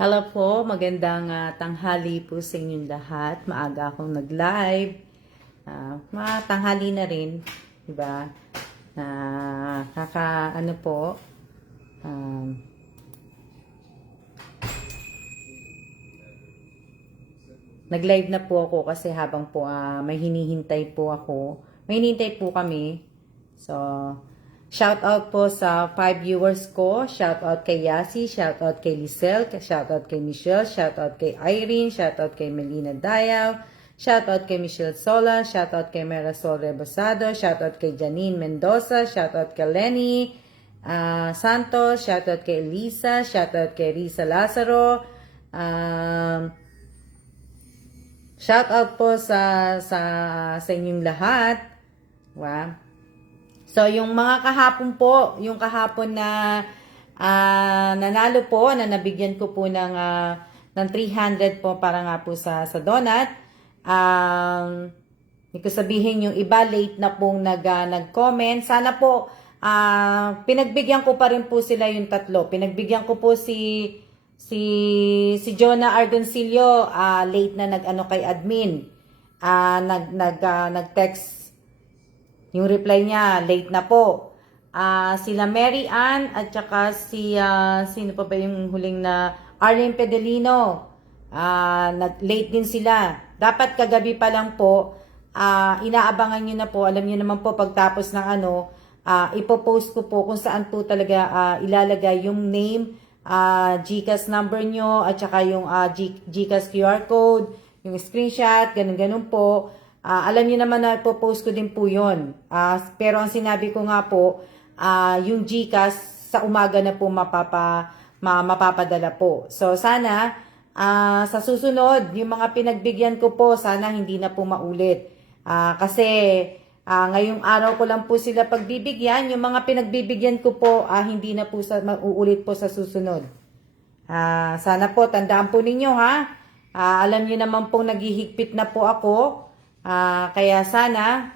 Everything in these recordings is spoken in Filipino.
Hello po, magandang tanghali po sa inyong lahat. Maaga akong nag-live. Matanghali na rin, di ba? Ano po, um, nag-live na po ako kasi habang po may hinihintay po ako. May hinihintay po kami. So, shout out po sa 5 viewers ko. Shout out kay Yasi, shout out kay Lisel, shout out kay Michelle, shout out kay Irene, shout out kay Melina Dayaw, shout out kay Michelle Sola, shout out kay Marisol Rebosado, shout out kay Janine Mendoza, shout out kay Lenny Santos, shout out kay Lisa, shout out kay Risa Lazaro, shout out po sa inyong lahat. Wow. So, yung mga kahapon po, yung kahapon na nanalo po, na nabigyan ko po ng 300 po para nga po sa donut. Hindi ko sabihin yung iba late na pong nag-comment. Sana po, pinagbigyan ko pa rin po sila yung tatlo. Pinagbigyan ko po si Jonah Argoncillo, late na nag-ano kay admin. Nag-text. Yung reply niya, late na po. Sila Mary Ann at saka sino pa ba yung huling na Arlene Pedelino. Late din sila. Dapat kagabi pa lang po, inaabangan nyo na po. Alam nyo naman po, pagtapos ng ipopost ko po kung saan po talaga ilalagay yung name, GCash number nyo, at saka yung GCash QR code, yung screenshot, ganun-ganun po. Alam niyo naman na po-post ko din po yun. Pero ang sinabi ko nga po, yung GCash sa umaga na po mapapadala po. So sana sa susunod, yung mga pinagbigyan ko po, sana hindi na po maulit. Kasi ngayong araw ko lang po sila pagbibigyan. Yung mga pinagbibigyan ko po, hindi na po mauulit po sa susunod. Sana po, tandaan po ninyo ha. Alam niyo naman pong naghihigpit na po ako. Kaya sana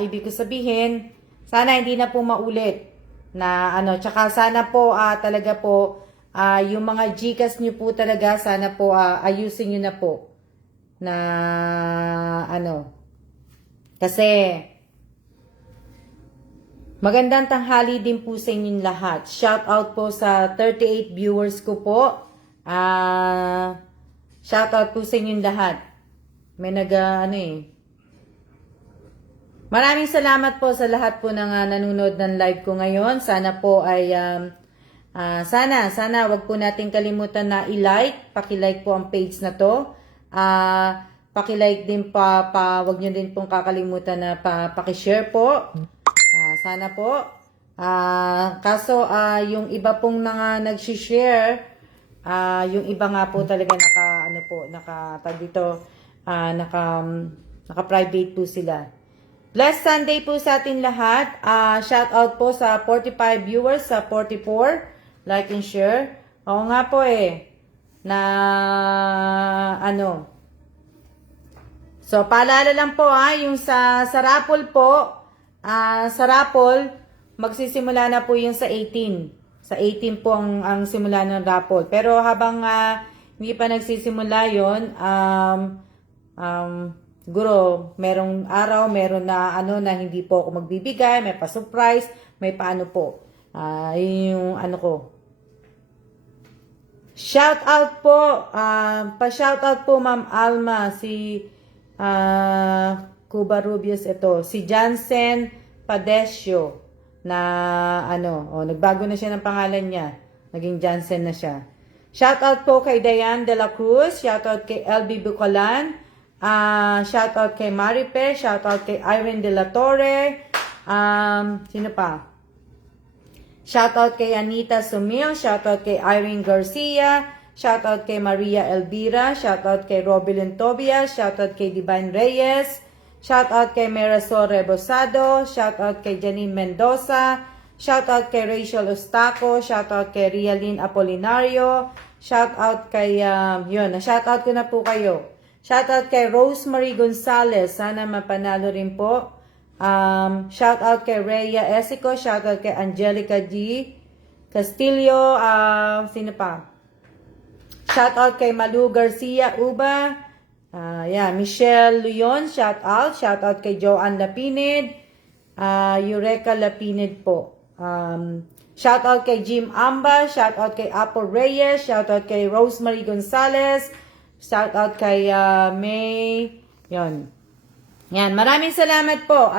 ibig ko sabihin, sana hindi na po maulit na tsaka sana po talaga po yung mga GCash nyo po talaga, sana po ayusin nyo na po na kasi magandang tanghali din po sa inyong lahat. Shout out po sa 38 viewers ko po. Shout out po sa inyong lahat. May Maraming salamat po sa lahat po ng nanonood ng live ko ngayon. Sana po ay sana wag po nating kalimutan na i-like, paki-like po ang page na to. Paki-like din wag niyo din pong kakalimutan na paki-share po. Sana po. Kaso yung iba pong nag-share, yung iba nga po talaga naka-private po sila. Blessed Sunday po sa atin lahat. Shout out po sa 45 viewers, sa 44. Like and share. Oo nga po So, paalala lang po yung sa raffle po. Sa raffle, magsisimula na po yung sa 18. Sa 18 po ang simula ng raffle. Pero habang hindi pa nagsisimula yon, siguro merong araw, meron na na hindi po ako magbibigay, may pa-surprise, may paano po. Yung ko. Shout out po, pa-shout out po Ma'am Alma, si Cuba Rubius ito, si Jansen Padesio. Na nagbago na siya ng pangalan niya. Naging Jansen na siya. Shoutout po kay Diane De La Cruz. Shoutout kay LB Bucalan. Shoutout kay Maripe. Shoutout kay Irene De La Torre. Sino pa? Shoutout kay Anita Sumil. Shoutout kay Irene Garcia. Shoutout kay Maria Elvira. Shoutout kay Robilyn Tobias. Shoutout kay Divine Reyes. Shoutout kay Marisol Rebosado, shoutout kay Janine Mendoza, shoutout kay Rachel Ustaco, shoutout kay Rialyn Apolinario, shoutout kay, shoutout ko na po kayo. Shoutout kay Rosemary Gonzalez, sana mapanalo rin po. Shoutout kay Rhea Esico, shoutout kay Angelica G. Castillo, sino pa? Shout out kay Malu Garcia Uba. Michelle Leon, shout out kay Joanne Lapinid. Eureka Lapinid po. Shout out kay Jim Amba, shout out kay Apple Reyes, shout out kay Rosemary Gonzalez, shout out kay May. Yan, maraming salamat po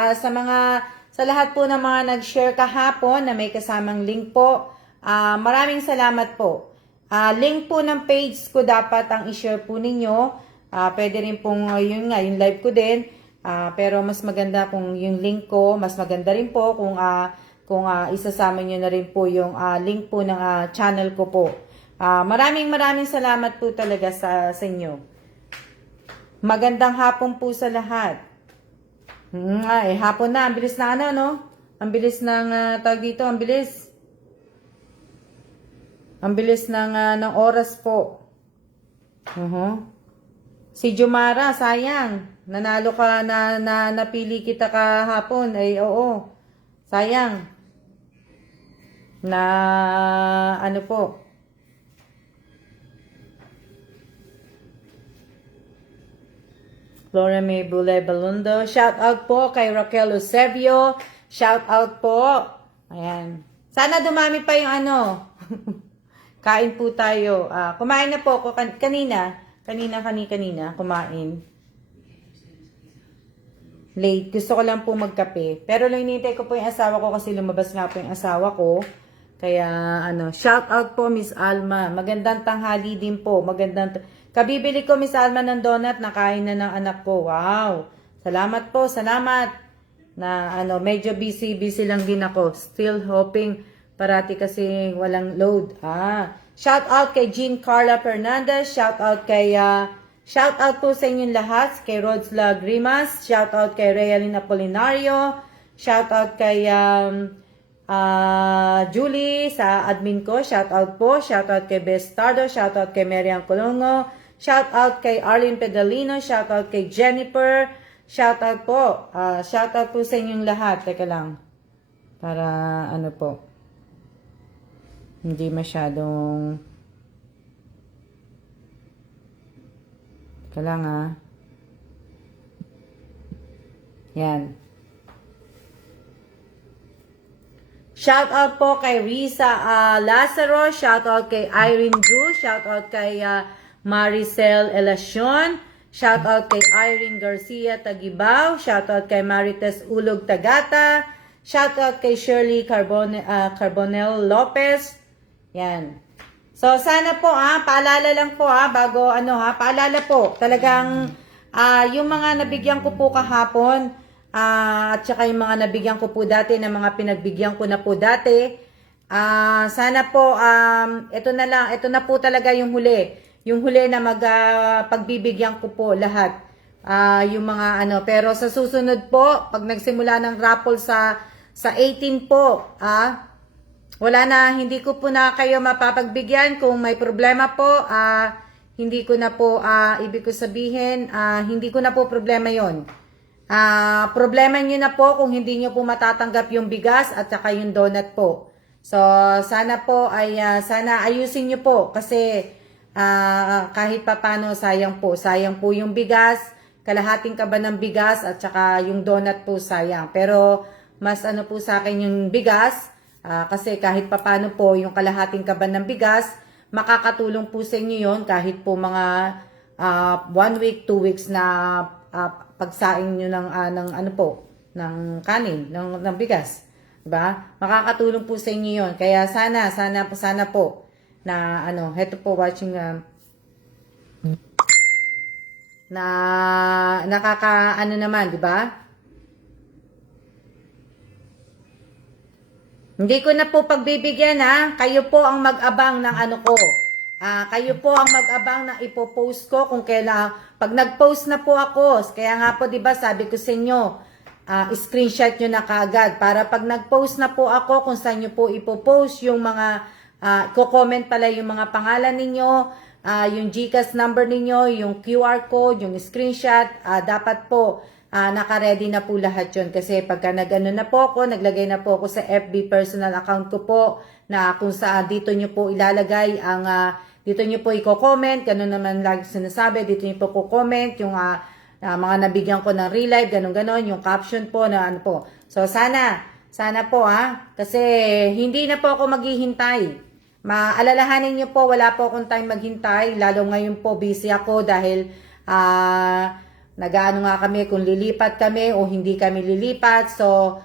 sa lahat po ng mga nag-share kahapon na may kasamang link po. Maraming salamat po. Link po ng page ko dapat ang i-share po ninyo. Pwede rin pong yung live ko din. Pero mas maganda kung yung link ko, mas maganda rin po kung isasama nyo na rin po yung link po ng channel ko po. Maraming salamat po talaga sa inyo. Magandang hapon po sa lahat. Hapon na. Ang bilis na no? Ang bilis ng tawag dito. Ang bilis. Ang bilis ng oras po. Si Jumara, sayang. Nanalo ka napili kita kahapon. Ay, oo. Sayang. Ano po. Flora May Bule Balundo. Shout out po kay Raquel Eusebio. Shout out po. Ayan. Sana dumami pa yung Kain po tayo. Kumain na po ako kanina. Kanina kumain. Late. Gusto ko lang po magkape. Pero lang hinihintay ko po yung asawa ko kasi lumabas nga po yung asawa ko. Kaya shout out po Miss Alma. Magandang tanghali din po. Kabibili ko Miss Alma ng donut, nakain na ng anak ko. Wow. Salamat po, salamat. Medyo busy lang din ako. Still hoping parati kasi walang load. Shout out kay Jean Carla Fernandez. Shout out po sa inyong lahat. Kay Rods Lagrimas. Shout out kay Realin Apolinario. Shout out kay Julie sa admin ko. Shout out po. Shout out kay Bestardo. Shout out kay Marian Colongo. Shout out kay Arlene Pedalino. Shout out kay Jennifer. Shout out po. Shout out po sa inyong lahat. Teka lang. Para po. Hindi masyadong. Teka lang Yan. Shout out po kay Risa Lazaro. Shout out kay Irene Drew. Shout out kay Maricel Elacion. Shout out kay Irene Garcia Tagibao. Shout out kay Marites Ulog Tagata. Shout out kay Shirley Carbonel Lopez. Yan. So sana po paalala lang po bago paalala po. Talagang yung mga nabigyan ko po kahapon at saka yung mga nabigyan ko po dati ng mga pinagbigyan ko na po dati. Sana po ito na po talaga yung huli. Yung huli na pagbibigyan ko po lahat. Yung mga pero sa susunod po, pag nagsimula ng raffle sa 18 po, wala na, hindi ko po na kayo mapapagbigyan. Kung may problema po, hindi ko na po, ibig ko sabihin, hindi ko na po problema yon. Problema nyo na po kung hindi nyo po matatanggap yung bigas at saka yung donut po. So, sana po sana ayusin nyo po kasi kahit papano sayang po yung bigas, kalahating kaba ng bigas at saka yung donut po sayang. Pero mas po sa akin yung bigas kasi kahit papano po yung kalahating kaba ng bigas, makakatulong po sa inyo yon kahit po mga 1 week, 2 weeks na pagsaing nyo ng ng kanin, ng bigas. Diba? Makakatulong po sa inyo yon. Kaya sana po na heto po watching na naman, di ba? Hindi ko na po pagbibigyan kayo po ang mag-abang ng ko. Kayo po ang mag-abang na ipo-post ko kung kailan. Pag nag-post na po ako, kaya nga po 'di ba sabi ko sa inyo, screenshot nyo na kaagad para pag nag-post na po ako kung saan nyo po ipo-post yung mga ko-comment pala yung mga pangalan ninyo, yung GCash number ninyo, yung QR code, yung screenshot, dapat po naka-ready na po lahat yun. Kasi pagka nag-ano na po ako, naglagay na po ako sa FB personal account ko po na kung saan dito nyo po ilalagay ang, dito nyo po i-comment, ganun naman lagi sinasabi, dito nyo po comment yung mga nabigyan ko ng relive, ganun-ganon, yung caption po na ano po. So sana po kasi hindi na po ako maghihintay. Maalalahanin niyo po, wala po akong time maghintay, lalo ngayon po busy ako dahil nag-aano nga kami kung lilipat kami o hindi kami lilipat. So,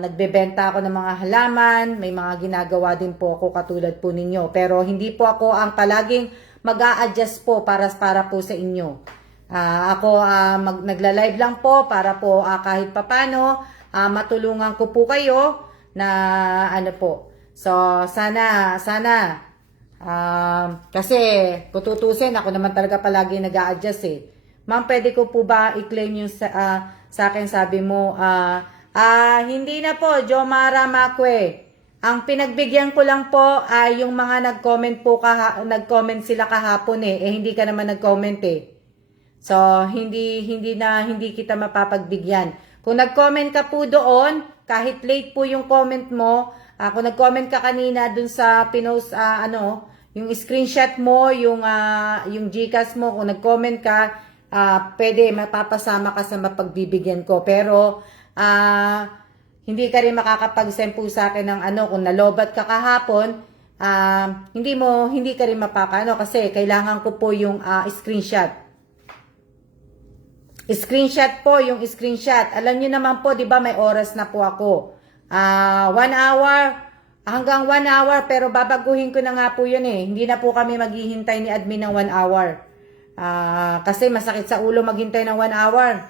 nagbebenta ako ng mga halaman, may mga ginagawa din po ako katulad po ninyo. Pero hindi po ako ang palaging mag-a-adjust po para po sa inyo. Ako nagla-live lang po para po kahit papano matulungan ko po kayo na ano po. So, sana kasi kung tutusin, ako naman talaga palagi nag-a-adjust eh. Ma'am, pwede ko po ba i-claim yung sa akin, sabi mo, hindi na po, Jomara Macue. Ang pinagbigyan ko lang po ay yung mga nag-comment po, nag-comment sila kahapon eh. Hindi ka naman nag-comment eh. So, hindi kita mapapagbigyan. Kung nag-comment ka po doon, kahit late po yung comment mo, kung nag-comment ka kanina dun sa pinost, yung screenshot mo, yung GCash mo, kung nag-comment ka, pwede mapapasama ka sa mapagbibigyan ko. Pero, hindi ka rin makakapag-send po sa akin ng kung nalobat ka kahapon, hindi ka rin kasi kailangan ko po yung screenshot. Screenshot po, yung screenshot. Alam niyo naman po, di ba may oras na po ako. 1 hour, hanggang 1 hour, pero babaguhin ko na nga po yun eh. Hindi na po kami maghihintay ni admin ng 1 hour. Kasi masakit sa ulo maghintay ng 1 hour.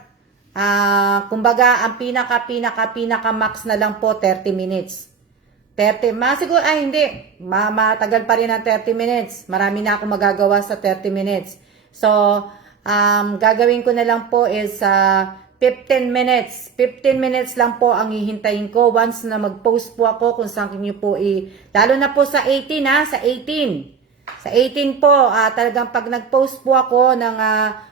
Kumbaga, ang pinaka max na lang po, 30 minutes. 30, siguro, hindi. Matagal pa rin ang 30 minutes. Marami na ako magagawa sa 30 minutes. So, gagawin ko na lang po is 15 minutes. 15 minutes lang po ang hihintayin ko once na mag-post po ako kung saan niyo po lalo na po sa 18 sa 18. Sa 18 po, talagang pag nag-post po ako ng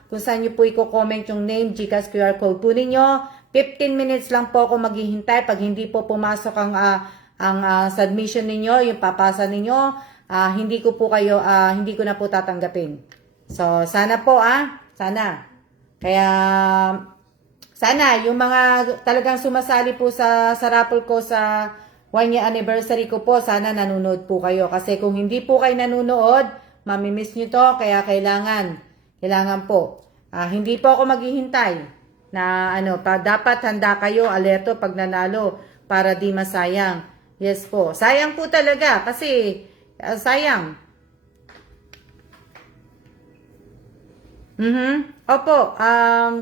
kung saan niyo po i-comment yung name, GCash QR code po ninyo, 15 minutes lang po ako maghihintay. Pag hindi po pumasok ang submission ninyo, yung papasa ninyo, hindi ko na po tatanggapin. So, sana po sana. Kaya, sana, yung mga talagang sumasali po sa raffle ko sa 1 year anniversary ko po, sana nanonood po kayo. Kasi kung hindi po kayo nanonood, mamimiss nyo to. Kaya kailangan po. Hindi po ako maghihintay na dapat handa kayo, alerto pag nanalo para di masayang. Yes po. Sayang po talaga kasi sayang. Opo,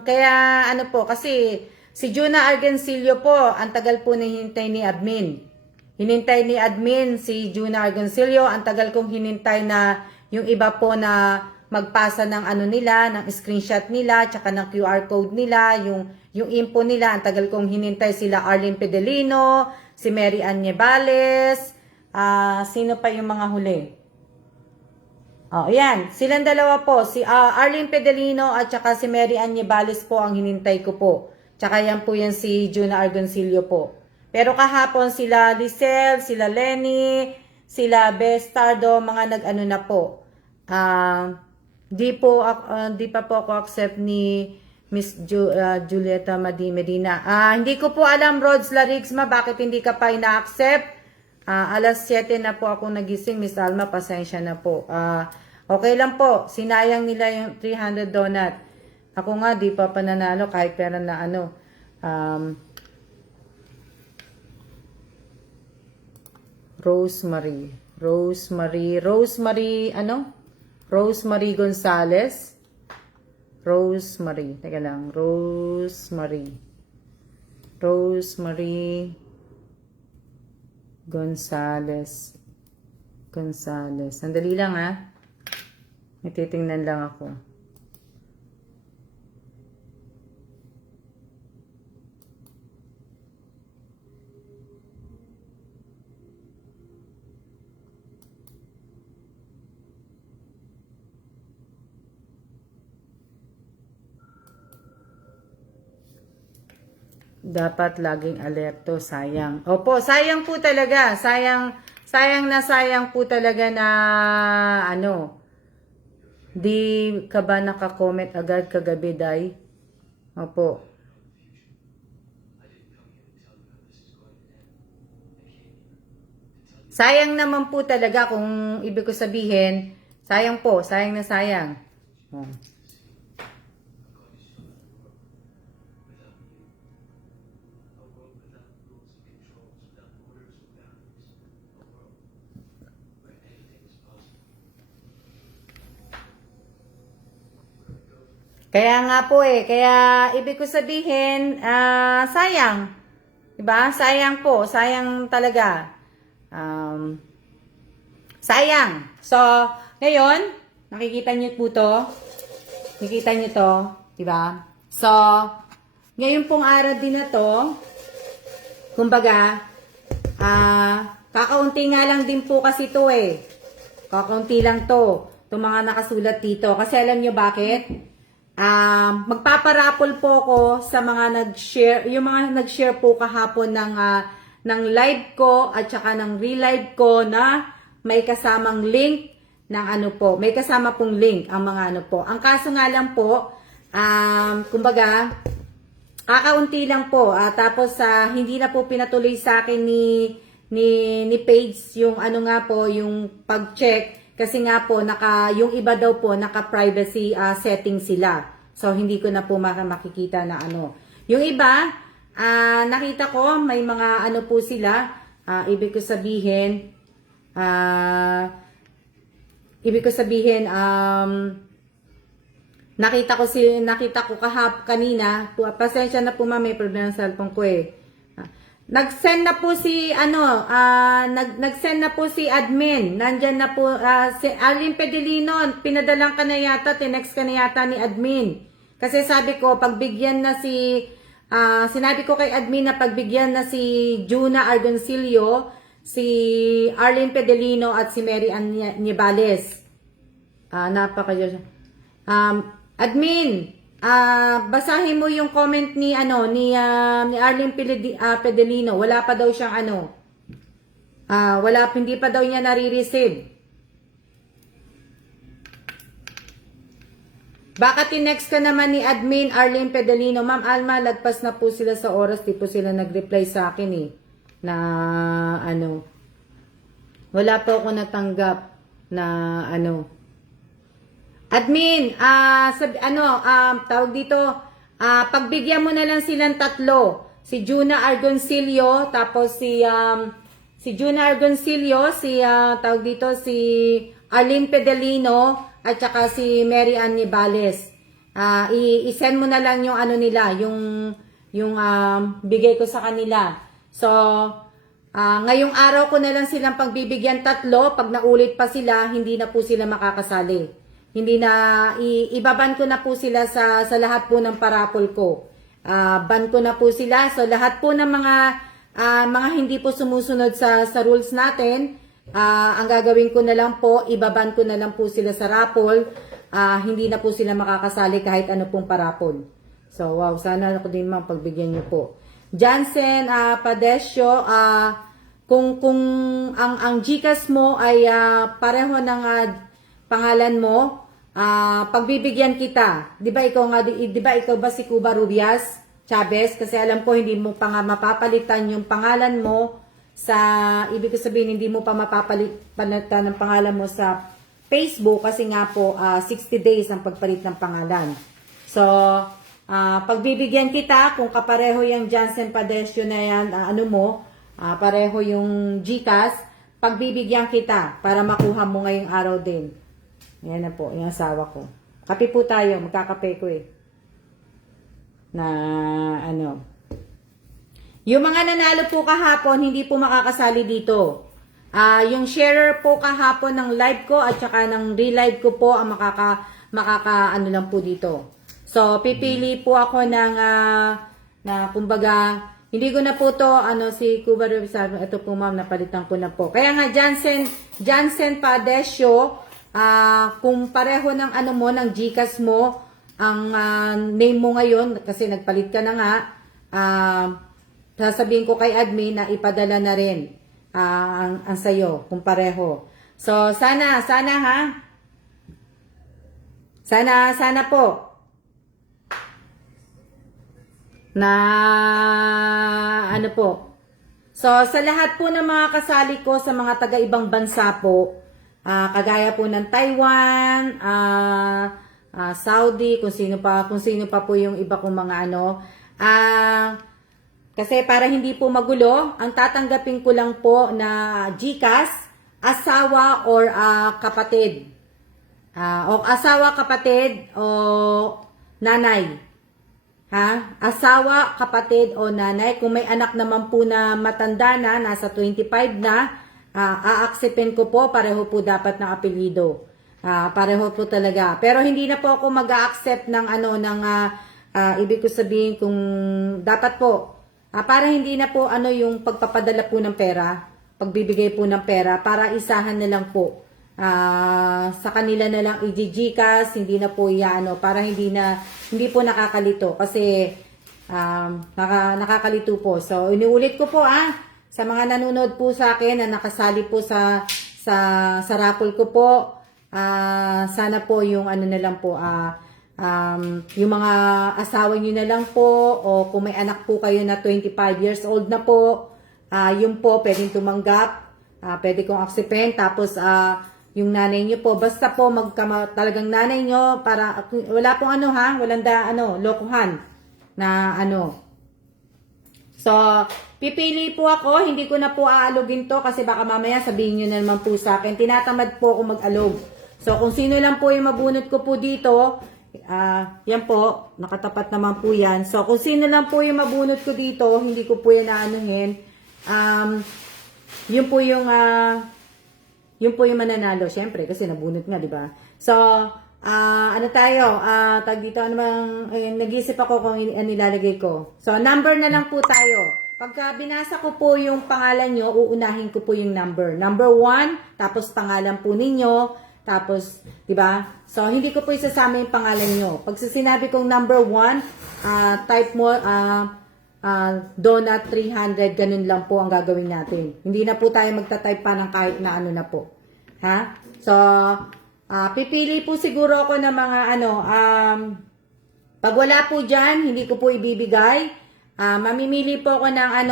kaya kasi si Juna Argencillo po, ang tagal po hinintay ni admin. Hinintay ni admin si Juna Argencillo, ang tagal kong hinintay na yung iba po na magpasa ng nila, ng screenshot nila, tsaka ng QR code nila, yung info nila, ang tagal kong hinintay sila Arlene Pedelino, si Mary Ann Nievales, sino pa yung mga huli? Ayan. Silang dalawa po. Si Arlene Pedelino at saka si Mary Ann Nievales po ang hinintay ko po. Tsaka yan po yan si Juna Argoncillo po. Pero kahapon sila Lisel, sila Lenny, sila Bestardo, mga nag-ano na po. Di pa po ako accept ni Miss Julieta Medina. Hindi ko po alam, Rods Larigsma, bakit hindi ka pa ina-accept? Alas 7 na po ako nagising, Miss Alma, pasensya na po. Okay lang po, sinayang nila yung 300 donut. Ako nga, di pa pananalo kahit pera na Rosemary Gonzales. Teka lang, Rosemary Gonzales. Sandali lang may titingnan lang ako. Dapat laging alerto, sayang. Opo, sayang po talaga. Sayang sayang po talaga na ano, di ka ba nakakomment agad kagabi, Day? Opo. Sayang naman po talaga kung ibig ko sabihin, sayang po, sayang na sayang. Oh. Kaya nga po kaya ibig ko sabihin, sayang. Diba? Sayang po, sayang talaga. Sayang. So, ngayon, nakikita niyo po to. Nakikita niyo to, diba? So, ngayon pong araw din na to, kumbaga, kakaunti nga lang din po kasi to Kakaunti lang to. Itong mga nakasulat dito. Kasi alam niyo bakit? Magpaparapol po ko sa mga nag-share, yung mga nag-share po kahapon ng live ko at saka ng relive ko na may kasamang link ng ano po, may kasama pong link ang mga ano po. Ang kaso nga lang po, kumbaga, kakaunti lang po. Tapos hindi na po pinatuloy sa akin ni Paige yung ano nga po, yung pag-check. Kasi nga po, yung iba daw po, naka-privacy setting sila. So, hindi ko na po makikita na ano. Yung iba, nakita ko, may mga ano po sila. Ibig ko sabihin, nakita ko kanina. Pasensya na po may problema sa cellphone ko Nag-send na po si nag-send na po si admin. Nandiyan na po si Arlene Pedelino, pinadalang ka na yata, tinext ka na yata ni admin. Kasi sabi ko pagbigyan na sinabi ko kay admin na pagbigyan na si Juna Argoncillo, si Arlene Pedelino at si Mary Ann Nibales. Admin, basahin mo yung comment ni Arlene Pedelino. Wala pa daw siyang hindi pa daw niya nare-receive. Baka tinext ka naman ni admin Arlene Pedelino. Ma'am Alma, lagpas na po sila sa oras, di po sila nag-reply sa akin na wala po ako natanggap na admin, tawag dito, pagbigyan mo na lang silang tatlo. Si Juna Argoncillo, tapos si Juna Argoncillo, tawag dito, si Arlene Pedelino, at saka si Mary Ann Nibales. I-send mo na lang yung nila, yung bigay ko sa kanila. So, ngayong araw ko na lang silang pagbibigyan tatlo. Pag naulit pa sila, hindi na po sila makakasali. Hindi na, ibaban ko na po sila sa lahat po ng parapol ko. Ban ko na po sila. So, lahat po ng mga hindi po sumusunod sa rules natin, ang gagawin ko na lang po, ibaban ko na lang po sila sa rapol. Hindi na po sila makakasali kahit ano pong parapol. So, wow, sana ako din pagbigyan niyo po. Jansen Padesyo, kung ang GCash mo ay pareho ng pangalan mo, pagbibigyan kita. 'Di ba ikaw ba si Cuba Rubias Chavez? Kasi alam ko hindi mo pa nga mapapalitan yung pangalan mo ibig ko sabihin hindi mo pa mapapalitan ng pangalan mo sa Facebook kasi nga po 60 days ang pagpalit ng pangalan. So, pagbibigyan kita kung kapareho yung Jansen Padesyo na yan, pareho yung GCash, pagbibigyan kita para makuha mo ngayong araw din. Yan na po, yung asawa ko. Kape po tayo, magkakape ko Yung mga nanalo po kahapon, hindi po makakasali dito. Yung sharer po kahapon ng live ko at saka ng relive ko po ang lang po dito. So, pipili po ako kumbaga, hindi ko na po to, si Cuba Rubias, ito po ma'am, napalitan ko na po. Kaya nga, Jansen Padesyo, kung pareho ng ng GCash mo, ang name mo ngayon, kasi nagpalit ka na nga, sasabihin ko kay admin na ipadala na rin. ang sayo, kung pareho. So, sana ha, sana po, na ano po. So, sa lahat po ng mga kasali ko sa mga taga-ibang bansa po, kagaya po ng Taiwan, Saudi, kung sino pa po yung iba kong mga ano, kasi para hindi po magulo, ang tatanggapin ko lang po na GCash, asawa or kapatid. O asawa, kapatid o nanay. Ha? Asawa, kapatid o nanay. Kung may anak naman po na matanda na, nasa 25 na, a-acceptin ko po, pareho po dapat ng apelyido. Pareho po talaga. Pero hindi na po ako mag-a-accept ng ano, ng ibig ko sabihin kung dapat po, para hindi na po ano yung pagpapadala po ng pera, pagbibigay po ng pera, para isahan na lang po. Sa kanila na lang i-GCash, hindi na po iano, para hindi po nakakalito kasi nakakalito po. So iniulit ko po sa mga nanonood po sa akin na nakasali po sa raffle ko po, sana po yung ano na lang po, yung mga asawa niyo na lang po, o kung may anak po kayo na 25 years old na po, yun po pwedeng tumanggap, pwede kong acceptin. Tapos yung nanay niyo po, basta po talagang nanay niyo, para wala pong ano walang lokohan na ano. So, pipili po ako, hindi ko na po aalugin to kasi baka mamaya sabihin niyo na naman po sa akin, tinatamad po ako mag-alog. So, kung sino lang po yung mabunot ko po dito, yan po, nakatapat naman po yan. So, kung sino lang po yung mabunot ko dito, hindi ko po yan aanuhin. Yun po yung mananalo, syempre, kasi nabunot nga, di ba? So, ano tayo? Tag dito, nag-iisip ako kung nilalagay ko. So, number na lang po tayo. Pagka binasa ko po yung pangalan nyo, uunahin ko po yung number. Number 1, tapos pangalan po ninyo, tapos, di ba? So, hindi ko po isasama yung pangalan nyo. Pag sinabi kong number 1, type mo, donut 300, ganun lang po ang gagawin natin. Hindi na po tayo magta-type pa ng kahit na ano na po. Ha? So, pipili po siguro ako ng mga pag wala po dyan, hindi ko po ibibigay. Mamimili po ako ng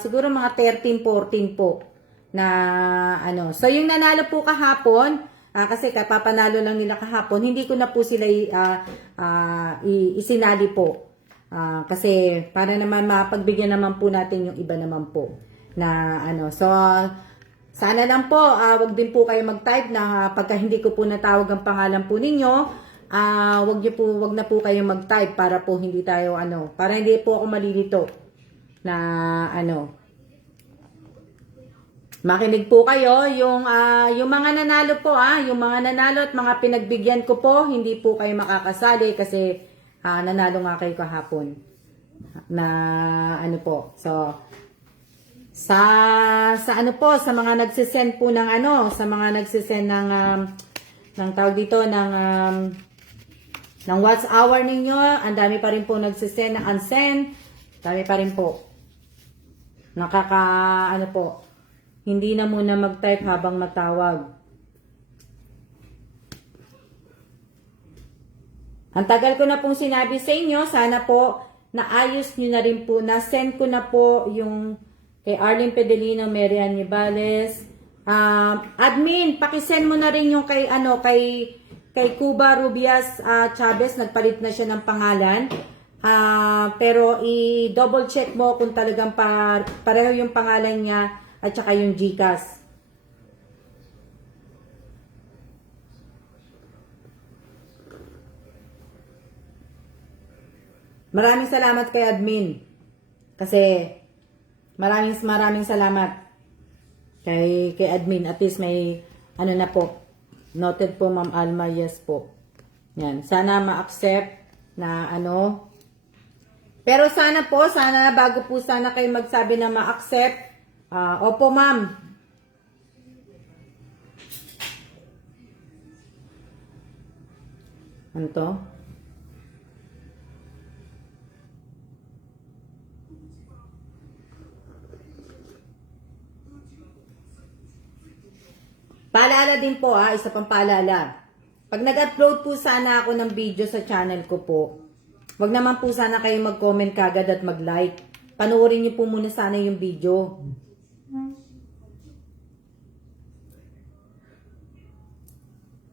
siguro mga 13, 14 po. Na So, yung nanalo po kahapon, kasi kapapanalo lang nila kahapon, hindi ko na po sila isinali po. Kasi para naman mapagbigyan naman po natin yung iba naman po na So, sana lang po, wag din po kayo mag-type na pagka hindi ko po natawag ang pangalan po ninyo, wag na po kayo mag-type para po hindi tayo para hindi po ako malilito na makinig po kayo, yung mga nanalo po, yung mga nanalo at mga pinagbigyan ko po, hindi po kayo makakasali kasi nanalo nga kayo kahapon. Na po. So, sa sa mga nagsisend po ng sa mga nagsisend ng tawag dito, ng watch hour ninyo, ang dami pa rin po nagsisend ng unsend, dami pa rin po. Po. Hindi na muna mag-type habang matawag. Ang tagal ko na pong sinabi sa inyo, sana po naayos nyo na rin po. Na-send ko na po yung kay Arlene Pedelino, Mary Ann Nibales. Admin, pakisend mo na rin yung kay Cuba Rubias Chavez. Nagpalit na siya ng pangalan. Pero i-double check mo kung talagang pareho yung pangalan niya at saka yung GCash. Maraming salamat kay admin. Kasi maraming salamat kay admin. At least may na po. Noted po Ma'am Alma, yes po. Yan, sana ma-accept na Pero sana bago po sana kayo magsabi na ma-accept, opo ma'am. Ano to? Paalala din po isa pang paalala. Pag nag-upload po sana ako ng video sa channel ko po, wag naman po sana kayo mag-comment kagad at mag-like. Panoorin niyo po muna sana yung video.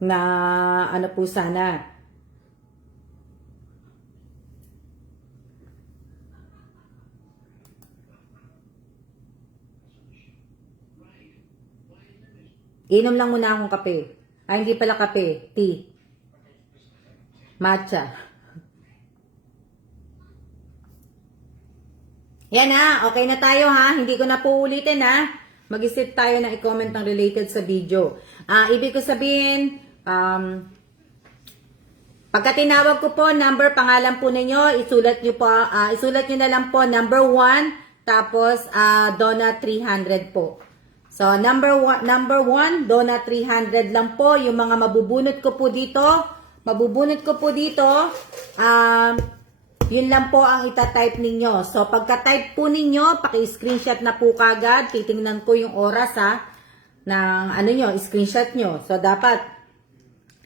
Na ano po sana. Inom lang muna akong kape. Hindi pala kape. Tea. Matcha. Yan okay na tayo Hindi ko na po ulitin Mag-isip tayo na i-comment ng related sa video. Ibig ko sabihin, pagka tinawag ko po, pangalan po ninyo, isulat nyo na lang po, number 1, tapos Donna 300 po. So, number 1, Donna 300 lang po. Yung mga mabubunot ko po dito, yun lang po ang itatype ninyo. So, pagka-type po ninyo, paki-screenshot na po kagad. Titingnan ko yung oras ng screenshot nyo. So, dapat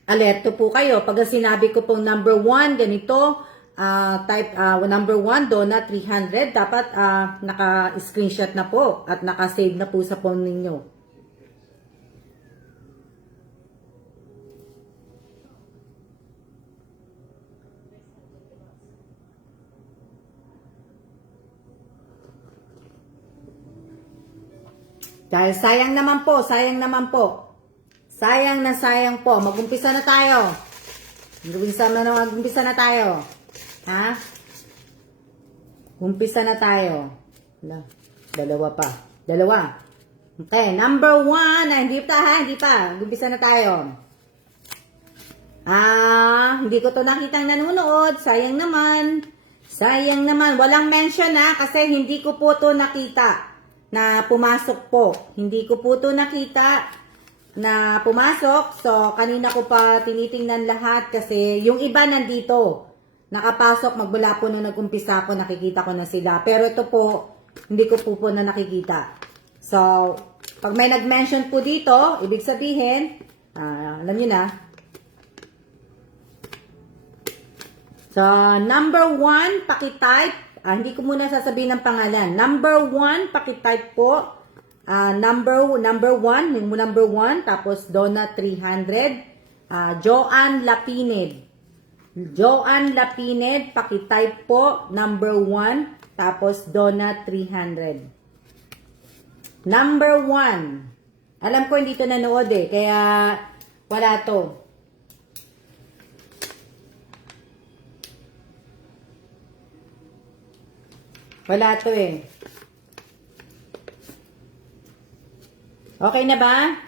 alerto po kayo. Pag sinabi ko pong number 1, ganito, type number 1, Donna 300, dapat naka-screenshot na po at naka-save na po sa phone ninyo. Dahil sayang naman po. Sayang na sayang po. Mag-umpisa na tayo. Umpisa na tayo. Umpisa na tayo. Dalawa pa. Okay, number 1. Hindi pa. Umpisa na tayo. Hindi ko to nakitang nanonood. Sayang naman. Walang mention kasi hindi ko po to nakita na pumasok po. Hindi ko po to nakita na pumasok. So, kanina ko pa tinitingnan lahat kasi yung iba nandito. Nakapasok, magmula po nung nag-umpisa ako, nakikita ko na sila. Pero ito po, hindi ko po na nakikita. So, pag may nag-mention po dito, ibig sabihin, alam nyo na. So, number 1, pakitype. Hindi ko muna sasabihin ng pangalan. Number 1, pakitype po. Number 1, tapos Donna 300. Joanne Lapined, pakitype po. Number 1, tapos Donna 300. Number 1. Alam ko hindi to nanood kaya wala to. Wala to Okay na ba?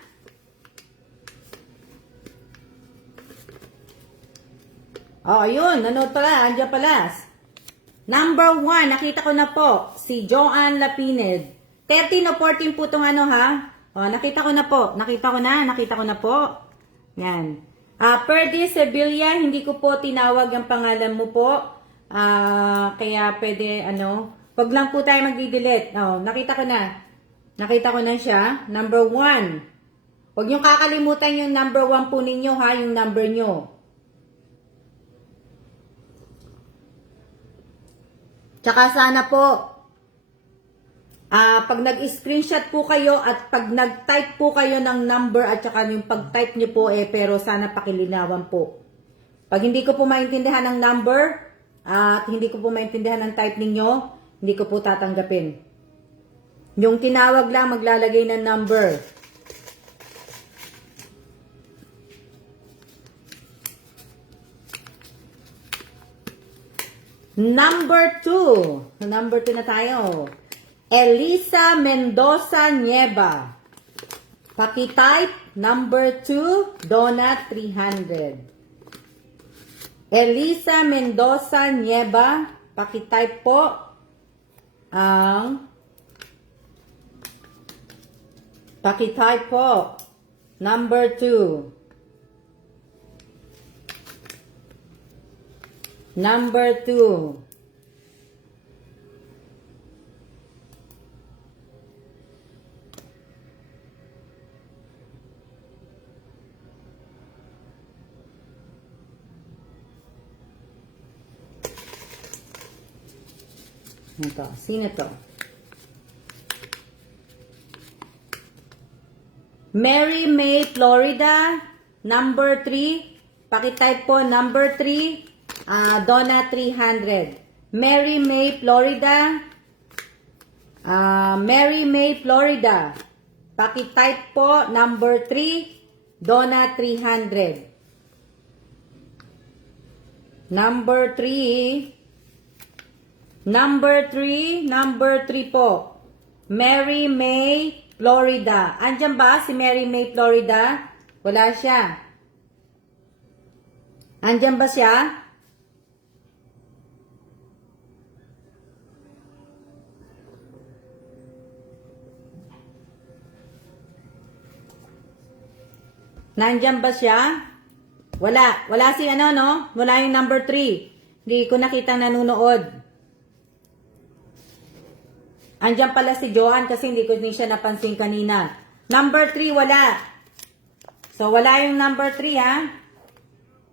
Ayun. Nanood pala. Andiyan pala. Number 1. Nakita ko na po. Si Joanne Lapined. 13 o 14 po itong nakita ko na po. Nakita ko na po. Yan. Perdi Sevilla. Hindi ko po tinawag ang pangalan mo po. Kaya pwede, wag lang po tayo magdi-delete. Nakita ko na siya. Number 1. Huwag nyo kakalimutan yung number 1 po ninyo yung number nyo. Tsaka sana po, pag nag-screenshot po kayo at pag nag-type po kayo ng number at saka yung pag-type nyo po pero sana pakilinawan po. Pag hindi ko po maintindihan ng number at hindi ko po maintindihan ng type ninyo, hindi ko po tatanggapin. Yung tinawag lang, maglalagay ng number. Number 2. Number 2 na tayo. Elisa Mendoza Nieva. Pakitype, number 2, Donna 300. Elisa Mendoza Nieva. Pakitype po pakitype po number 2. Number 2. Ito, sino to? Mary May, Florida, number 3. Pakitype po, number 3, Donna 300. Mary May, Florida. Mary May, Florida. Pakitype po, number 3, Donna 300. Number 3. Number 3 po. Mary May, Florida. Andyan ba si Mary May, Florida? Wala siya. Andyan ba siya? Nandyan ba siya? Wala. Wala si ano, no? Wala yung number 3. Hindi ko nakita nanonood. Andyan pala si Joanne kasi hindi ko din siya napansin kanina. Number 3, wala. So, wala yung number 3, ha?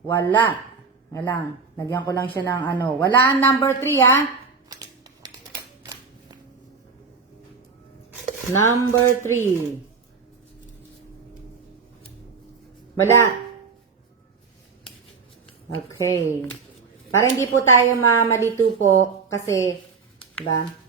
Wala. Wala. Lagyan ko lang siya ng ano. Wala ang number 3, ha? Number 3. Wala. Okay. Para hindi po tayo malito po kasi, diba?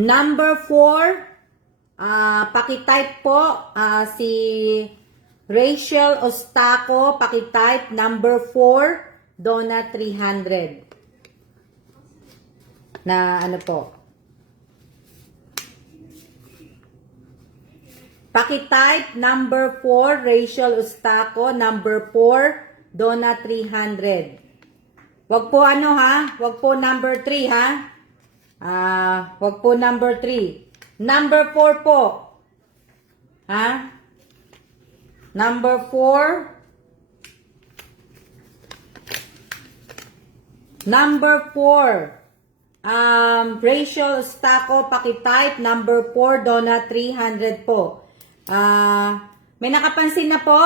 Number 4, pakitype po si Rachel Ostaco, pakitype number 4, Donna 300. Na ano po? Pakitype number 4, Rachel Ostaco, number 4, Donna 300. Wag po ano ha? Wag po number 3 ha? Wag po number 3. Number 4 po. Ha? Number 4. Number 4. Rachel Staco, pakitype. Number 4, Donna 300 po. May nakapansin na po.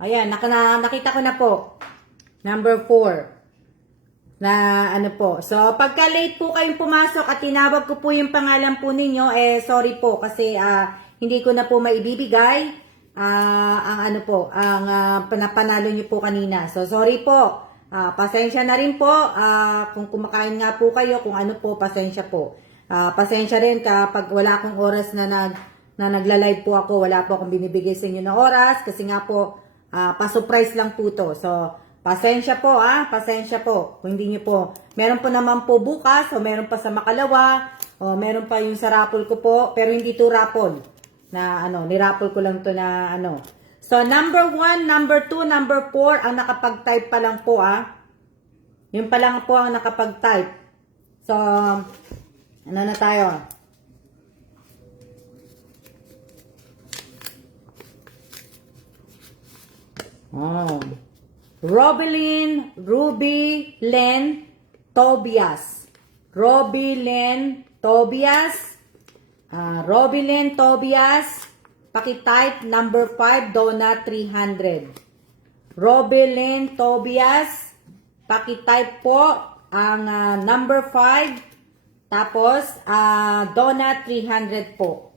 Ayan, nakita ko na po. Number 4. Na ano po. So, pagka late po kayong pumasok at tinawag ko po yung pangalan po ninyo, sorry po kasi hindi ko na po maibibigay ang ano po, ang panapanalo nyo po kanina. So, sorry po. Pasensya na rin po kung kumakain nga po kayo, kung ano po, pasensya po. Pasensya rin kapag wala akong oras na nagla-live po ako, wala po akong binibigay sa inyo na oras kasi nga po, pa-surprise lang po to. So, pasensya po pasensya po. Kung hindi niyo po, meron po naman po bukas, o meron pa sa Makalawa, o meron pa yung sa raffle ko po, pero hindi to raffle. Na ano, ni-raffle ko lang to na ano. So, number 1, number 2, number 4, ang nakapag-type pa lang po Yun pa lang po ang nakapag-type. So, ano na tayo? Robelyn, Ruby, Len, Tobias. Robelyn, Tobias. Robelyn, Tobias. Pakitype number 5, Donna 300. Robelyn, Tobias. Pakitype po ang number 5. Tapos, Donna 300 po.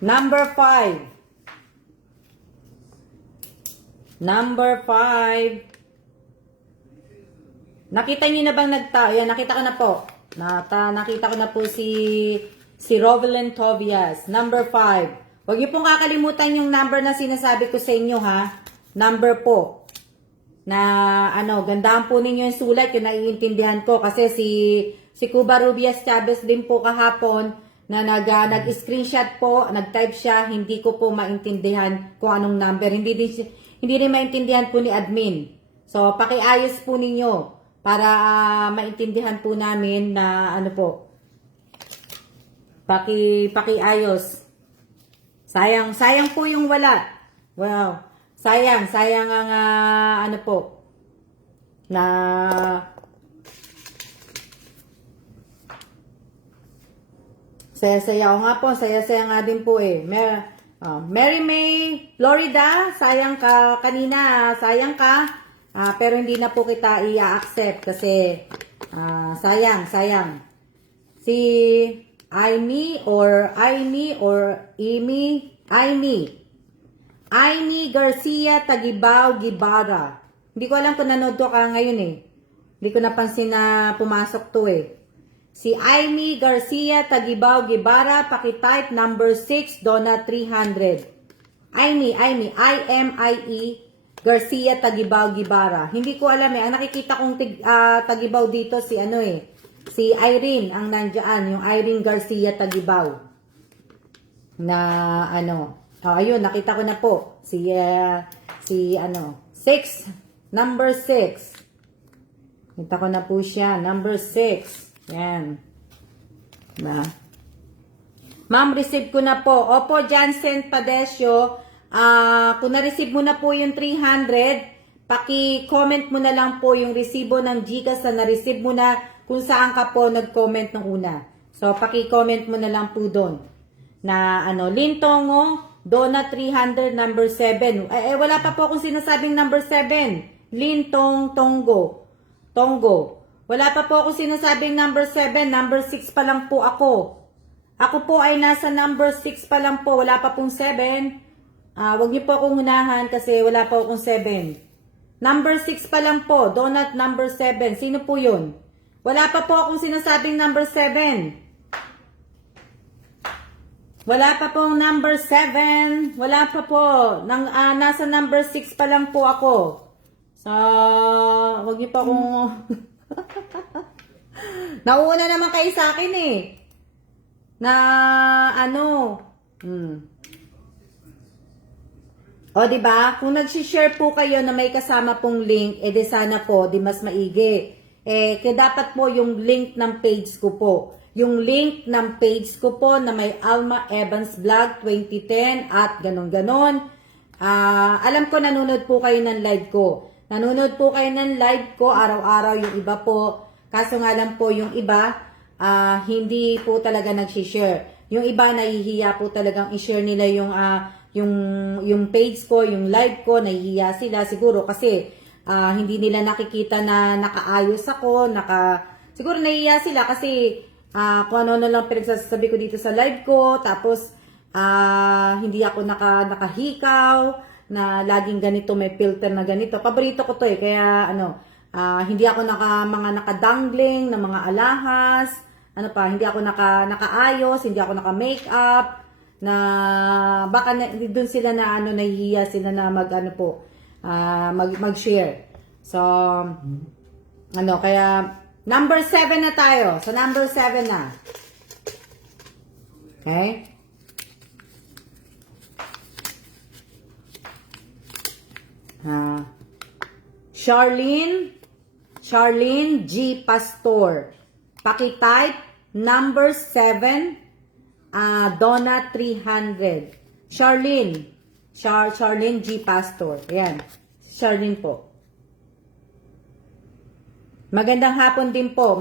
Number 5. Number 5. Nakita niyo na bang Yan, nakita ko na po. Nakita ko na po si Robelyn Tobias. Number 5. Huwag niyo pong kakalimutan yung number na sinasabi ko sa inyo ha. Number po. Na ano, gandahan po ninyo yung sulat, yung naiintindihan ko. Kasi si Cuba Rubias Chavez din po kahapon na nag-screenshot po, nag-type siya, hindi ko po maintindihan kung anong number. Hindi rin maintindihan po ni admin. So, pakiayos po ninyo para maintindihan po namin na ano po. Pakiayos. Sayang po yung wala. Wow. Sayang ang ano po. Na saya-saya nga po, saya-saya nga din po Mary May Florida, sayang ka kanina, sayang ka. Pero hindi na po kita i-accept kasi sayang. Si Aimee Garcia Tagibao Gibara. Hindi ko alam kung nanood to ka ngayon eh. Hindi ko napansin na pumasok to eh. Si Aimee Garcia Tagibao Gibara, pakitype number 6, Donna 300. Aimee, I-M-I-E, Garcia Tagibao Gibara. Hindi ko alam eh. Ang nakikita kong Tagibao dito si ano eh. Si Irene ang nandiyan. Yung Irene Garcia Tagibao. Na ano. Ayun, nakita ko na po. Si 6. Number 6. Kita ko na po siya. Number 6. Yan. Diba? Ma'am, receive ko na po. Opo, Jansen Padesio. Kung na-receive mo na po yung 300, paki-comment mo na lang po yung resibo ng Gcash na na-receive mo na kung saan ka po nag-comment nung una. So, paki-comment mo na lang po doon. Na Lintongo, Donna 300, number 7. Wala pa po akong sinasabing number 7. Lintong Tonggo. Wala pa po akong sinasabing number 7. Number 6 pa lang po ako. Ako po ay nasa number 6 pa lang po. Wala pa pong 7. Wag niyo po akong hunahan kasi wala pa akong 7. Number 6 pa lang po. Donut number 7. Sino po yun? Wala pa po akong sinasabing number 7. Wala pa pong number 7. Wala pa po. Nasa number 6 pa lang po ako. So, wag niyo pa akong... Nauuna naman kayo sa akin eh. Na O, diba? Kung nag-share po kayo na may kasama pong link, di sana po, di mas maigi. Kaya dapat po yung link ng page ko po. Yung link ng page ko po na may Alma Evans Vlog 2010 at ganon-ganon. Alam ko nanonood po kayo ng live ko. Nanonood po kayo ng live ko araw-araw, yung iba po. Kaso nga lang po yung iba, hindi po talaga nag-share. Yung iba nahihiya po talagang i-share nila yung page ko, yung live ko, nahihiya sila siguro kasi hindi nila nakikita na nakaayos ako, siguro nahihiya sila kasi kung ano na lang pinagsasabi ko dito sa live ko, tapos hindi ako nakahikaw, na laging ganito, may filter na ganito. Paborito ko to eh, kaya hindi ako mga nakadangling na mga alahas, hindi ako nakaayos, hindi ako naka-makeup, na baka doon sila na nahihiya sila na mag-share. So, kaya number 7 na tayo. So, number 7 na. Okay? Charlene G. Pastor. Pakitype number 7, Donna 300. Charlene G. Pastor. Ayan. Charlene po. Magandang hapon din po.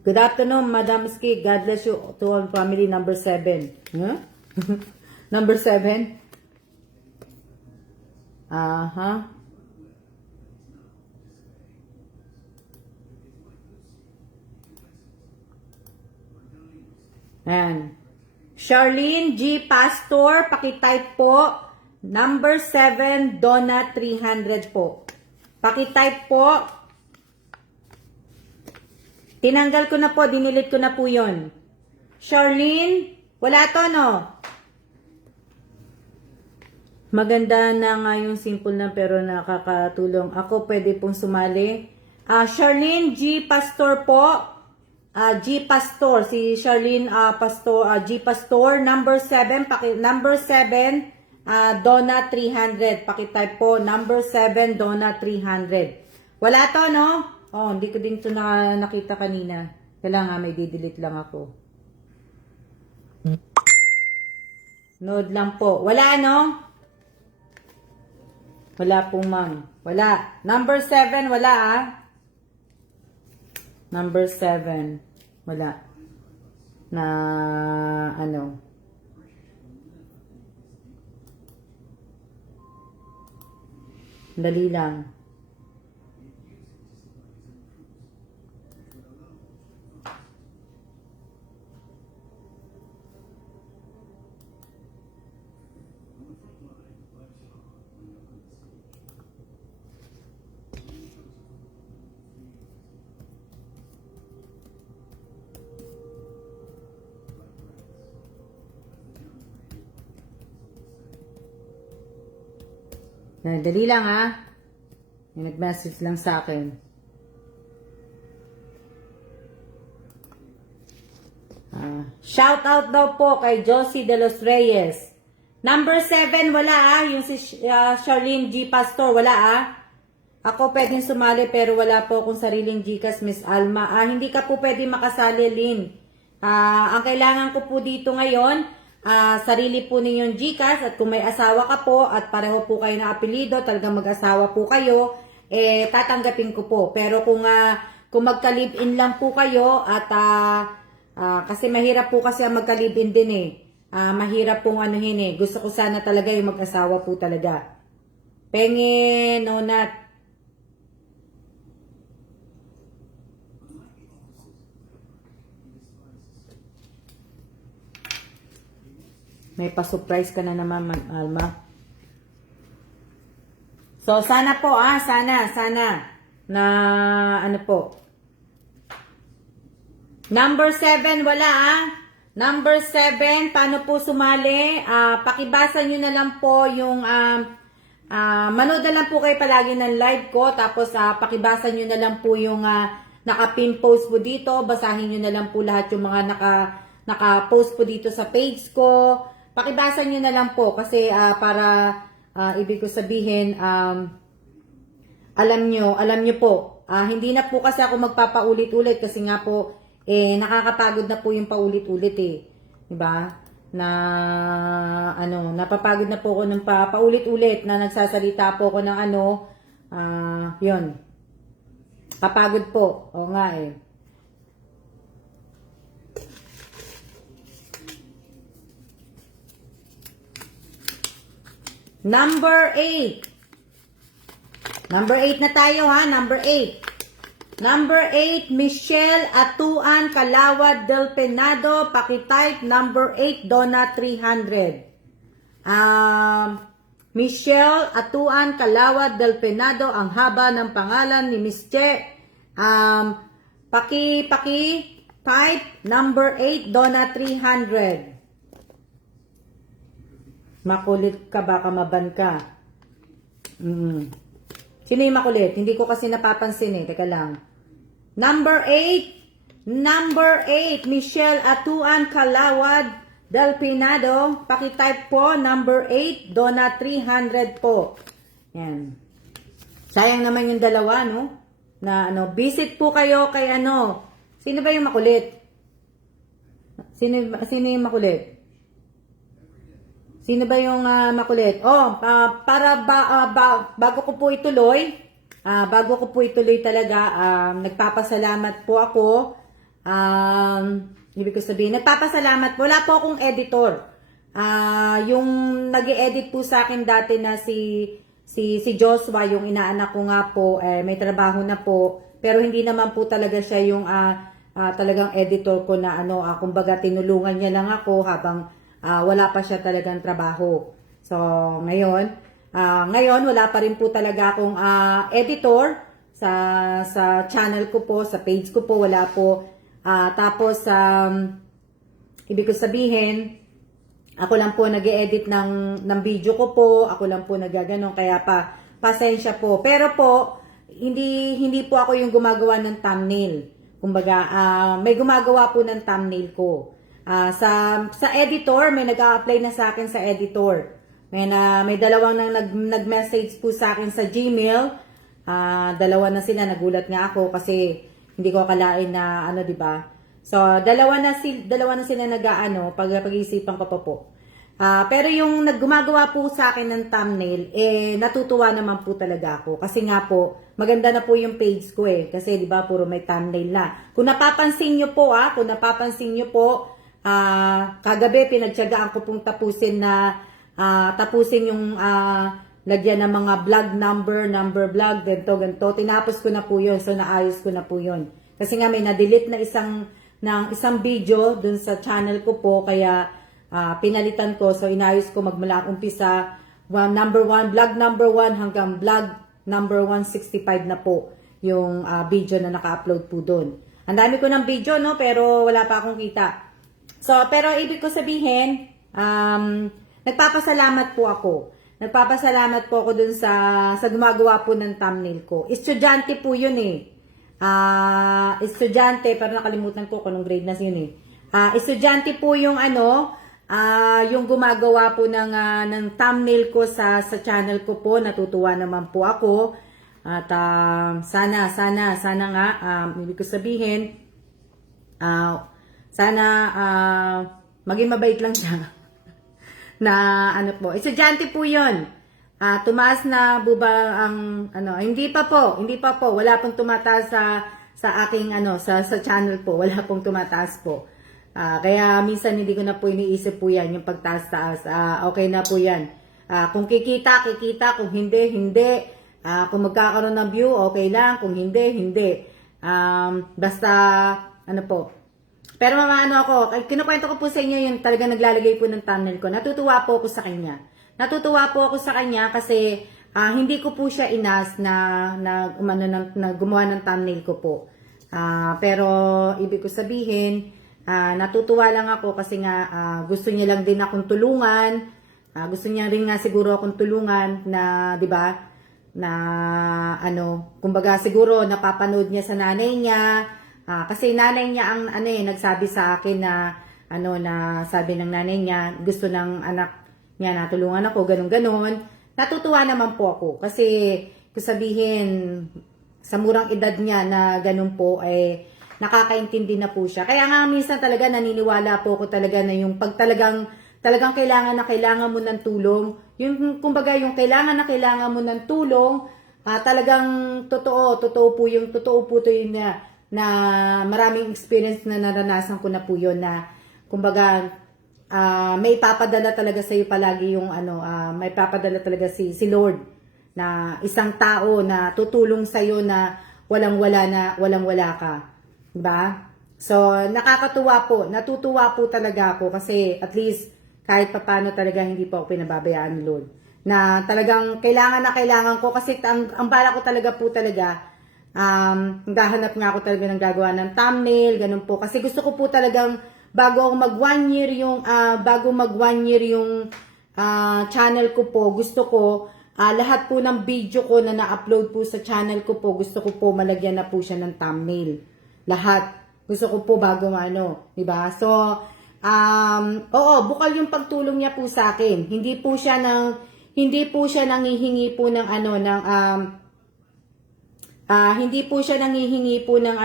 Good afternoon, Madam Ski. God bless you to all family. Number 7. Huh? Number 7? Ayan. Charlene G. Pastor, pakitype po. Number 7, Donna 300 po. Pakitype po. Tinanggal ko na po, dinilit ko na po yon. Charlene, wala to no? Maganda na nga yung simple na pero nakakatulong. Ako pwede pong sumali. Charlene G. Pastor po. G. Pastor. Si Charlene G. Pastor. Number 7. Number 7. Donna 300. Pakitype po. Number 7. Donna 300. Wala to, no? Hindi ko din ito nakita kanina. Kailangan may didelete lang ako. Node lang po. Wala, no? Wala pong ma'am. Wala. Number 7, wala Number 7. Wala. Na Dali lang. Dali lang ha. May nag-message lang sa akin. Shout out daw po kay Josie de los Reyes. Number 7, wala yung si Charlene G. Pastor, wala Ako pwedeng sumali pero wala po akong sariling Gcash, Miss Alma. Hindi ka po pwedeng makasali, Lynn. Ang kailangan ko po dito ngayon, sarili po ninyong Gcash at kung may asawa ka po at pareho po kayo na apelido, talagang mag-asawa po kayo, tatanggapin ko po. Pero kung magka-live-in lang po kayo at kasi mahirap po kasi ang magka-live-in din mahirap pong anuhin Gusto ko sana talaga yung mag-asawa po talaga. Penge, no not. May pa-surprise ka na naman, Alma. So, sana po, sana, na, ano po. Number 7, wala, Number 7, paano po sumali? Pakibasa nyo na lang po yung, manood na lang po kayo palagi ng live ko, tapos pakibasa nyo na lang po yung, naka-pin post po dito, basahin nyo na lang po lahat yung mga naka-post po dito sa page ko. Pakibasa nyo na lang po kasi para ibig ko sabihin alam nyo po hindi na po kasi ako magpapaulit-ulit kasi nga po nakakapagod na po yung paulit-ulit diba? Na napapagod na po ako ng paulit-ulit na nagsasalita po ako ng yun. Kapagod po. Oo nga Number 8. Number 8 na tayo Number 8. Number 8, Michelle Atuan Calawad del Penado. Pakitype number 8, Donna 300. Michelle Atuan Calawad del Penado. Ang haba ng pangalan ni Miss Che. Type number 8, Donna 300. Makulit ka, baka maban ka. Sino yung makulit? Hindi ko kasi napapansin Teka lang. Number 8, Michelle Atuan Calawad del Pinado. Pakitype po, number 8, Donna 300 po. Yan. Sayang naman yung dalawa, no? Na visit po kayo kay Sino ba yung makulit? Sino yung makulit? Sino ba yung makulit? Para bago ko po ituloy, talaga, nagpapasalamat po ako. Ibig ko sabihin, nagpapasalamat po. Wala po akong editor. Yung nag-e-edit po sa akin dati na si Joshua, yung inaanak ko nga po, may trabaho na po. Pero hindi naman po talaga siya yung talagang editor ko na kumbaga tinulungan niya lang ako habang wala pa siya talagang trabaho. So, ngayon wala pa rin po talaga akong editor sa channel ko po, sa page ko po, wala po. Tapos, ibig ko sabihin, ako lang po nag-e-edit ng video ko po, ako lang po nagaganon, kaya pasensya po. Pero po, hindi po ako yung gumagawa ng thumbnail. Kumbaga, may gumagawa po ng thumbnail ko. Sa editor, may nag-a-apply na sa akin sa editor. May dalawang nag-message po sa akin sa Gmail. Dalawa na sila, nagulat nga ako kasi hindi ko akalain na di ba? So, dalawa na sila pag-isipan ko pa po. Pero yung naggumagawa po sa akin ng thumbnail, natutuwa naman po talaga ako. Kasi nga po, maganda na po yung page ko Kasi di ba puro may thumbnail na. Kung napapansin nyo po, kagabi pinagtiyagaan ko pong tapusin yung lagyan ng mga vlog number vlog, ganito. Tinapos ko na po yun. So, naayos ko na po yun. Kasi nga may na-delete na isang video dun sa channel ko po. Kaya, pinalitan ko. So, inayos ko magmula umpisa. Vlog number 1 hanggang vlog number 165 na po yung video na naka-upload po dun. Ang dami ko ng video, no? Pero wala pa akong kita. So, pero ibig ko sabihin, nagpapasalamat po ako. Nagpapasalamat po ako dun sa gumagawa po ng thumbnail ko. Estudyante po yun eh. Estudyante, pero nakalimutan ko kung anong grade na yun eh. Estudyante po yung yung gumagawa po ng thumbnail ko sa channel ko po. Natutuwa naman po ako. At sana nga, ibig ko sabihin, sana maging mabait lang siya. Na po, estudyante po yun. Tumaas na buba ang hindi pa po, wala pong tumataas sa aking sa channel po, wala pong tumataas po. Kaya minsan hindi ko na po iniisip po yan, yung pagtaas-taas. Okay na po yan. Kung kikita, kung hindi. Kung magkakaroon ng view, okay lang. Kung hindi. Basta, po. Pero ako, kinukwento ko po sa inyo yung talaga naglalagay po ng thumbnail ko. Natutuwa po ako sa kanya. Natutuwa po ako sa kanya kasi hindi ko po siya inas na gumawa ng thumbnail ko po. Pero ibig ko sabihin, natutuwa lang ako kasi nga gusto niya lang din akong tulungan. Gusto niya rin nga siguro akong tulungan na, 'di ba? Na kumbaga siguro napapanood niya sa nanay niya. Kasi nanay niya ang nagsabi sa akin na na sabi ng nanay niya, gusto ng anak niya na tulungan ako, ganun. Natutuwa naman po ako kasi kung sabihin sa murang edad niya na ganun po ay nakakaintindi na po siya. Kaya nga minsan talaga naniniwala po ako talaga na yung pag talagang kailangan na kailangan mo ng tulong, yung kumbaga yung kailangan na kailangan mo ng tulong, talagang totoo po to yun na maraming experience na naranasan ko na po yun na kumbaga may papadala talaga sa iyo palagi yung may papadala talaga si Lord na isang tao na tutulong sa iyo na walang-wala ka, 'di ba? So nakakatuwa po, natutuwa po talaga ako kasi at least kahit papaano talaga hindi po ako pinababayaan ni Lord. Na talagang kailangan ko kasi ang bala ko talaga po gahanap nga ako talaga ng gagawa ng thumbnail, ganun po. Kasi gusto ko po talagang bago mag 1 year yung channel ko po, gusto ko lahat po ng video ko na na-upload po sa channel ko po, gusto ko po malagyan na po siya ng thumbnail. Lahat. Gusto ko po bago diba? So, bukal yung pagtulong niya po sa akin. Hindi po siya nanghihingi po ng hindi po siya nanghihingi po ng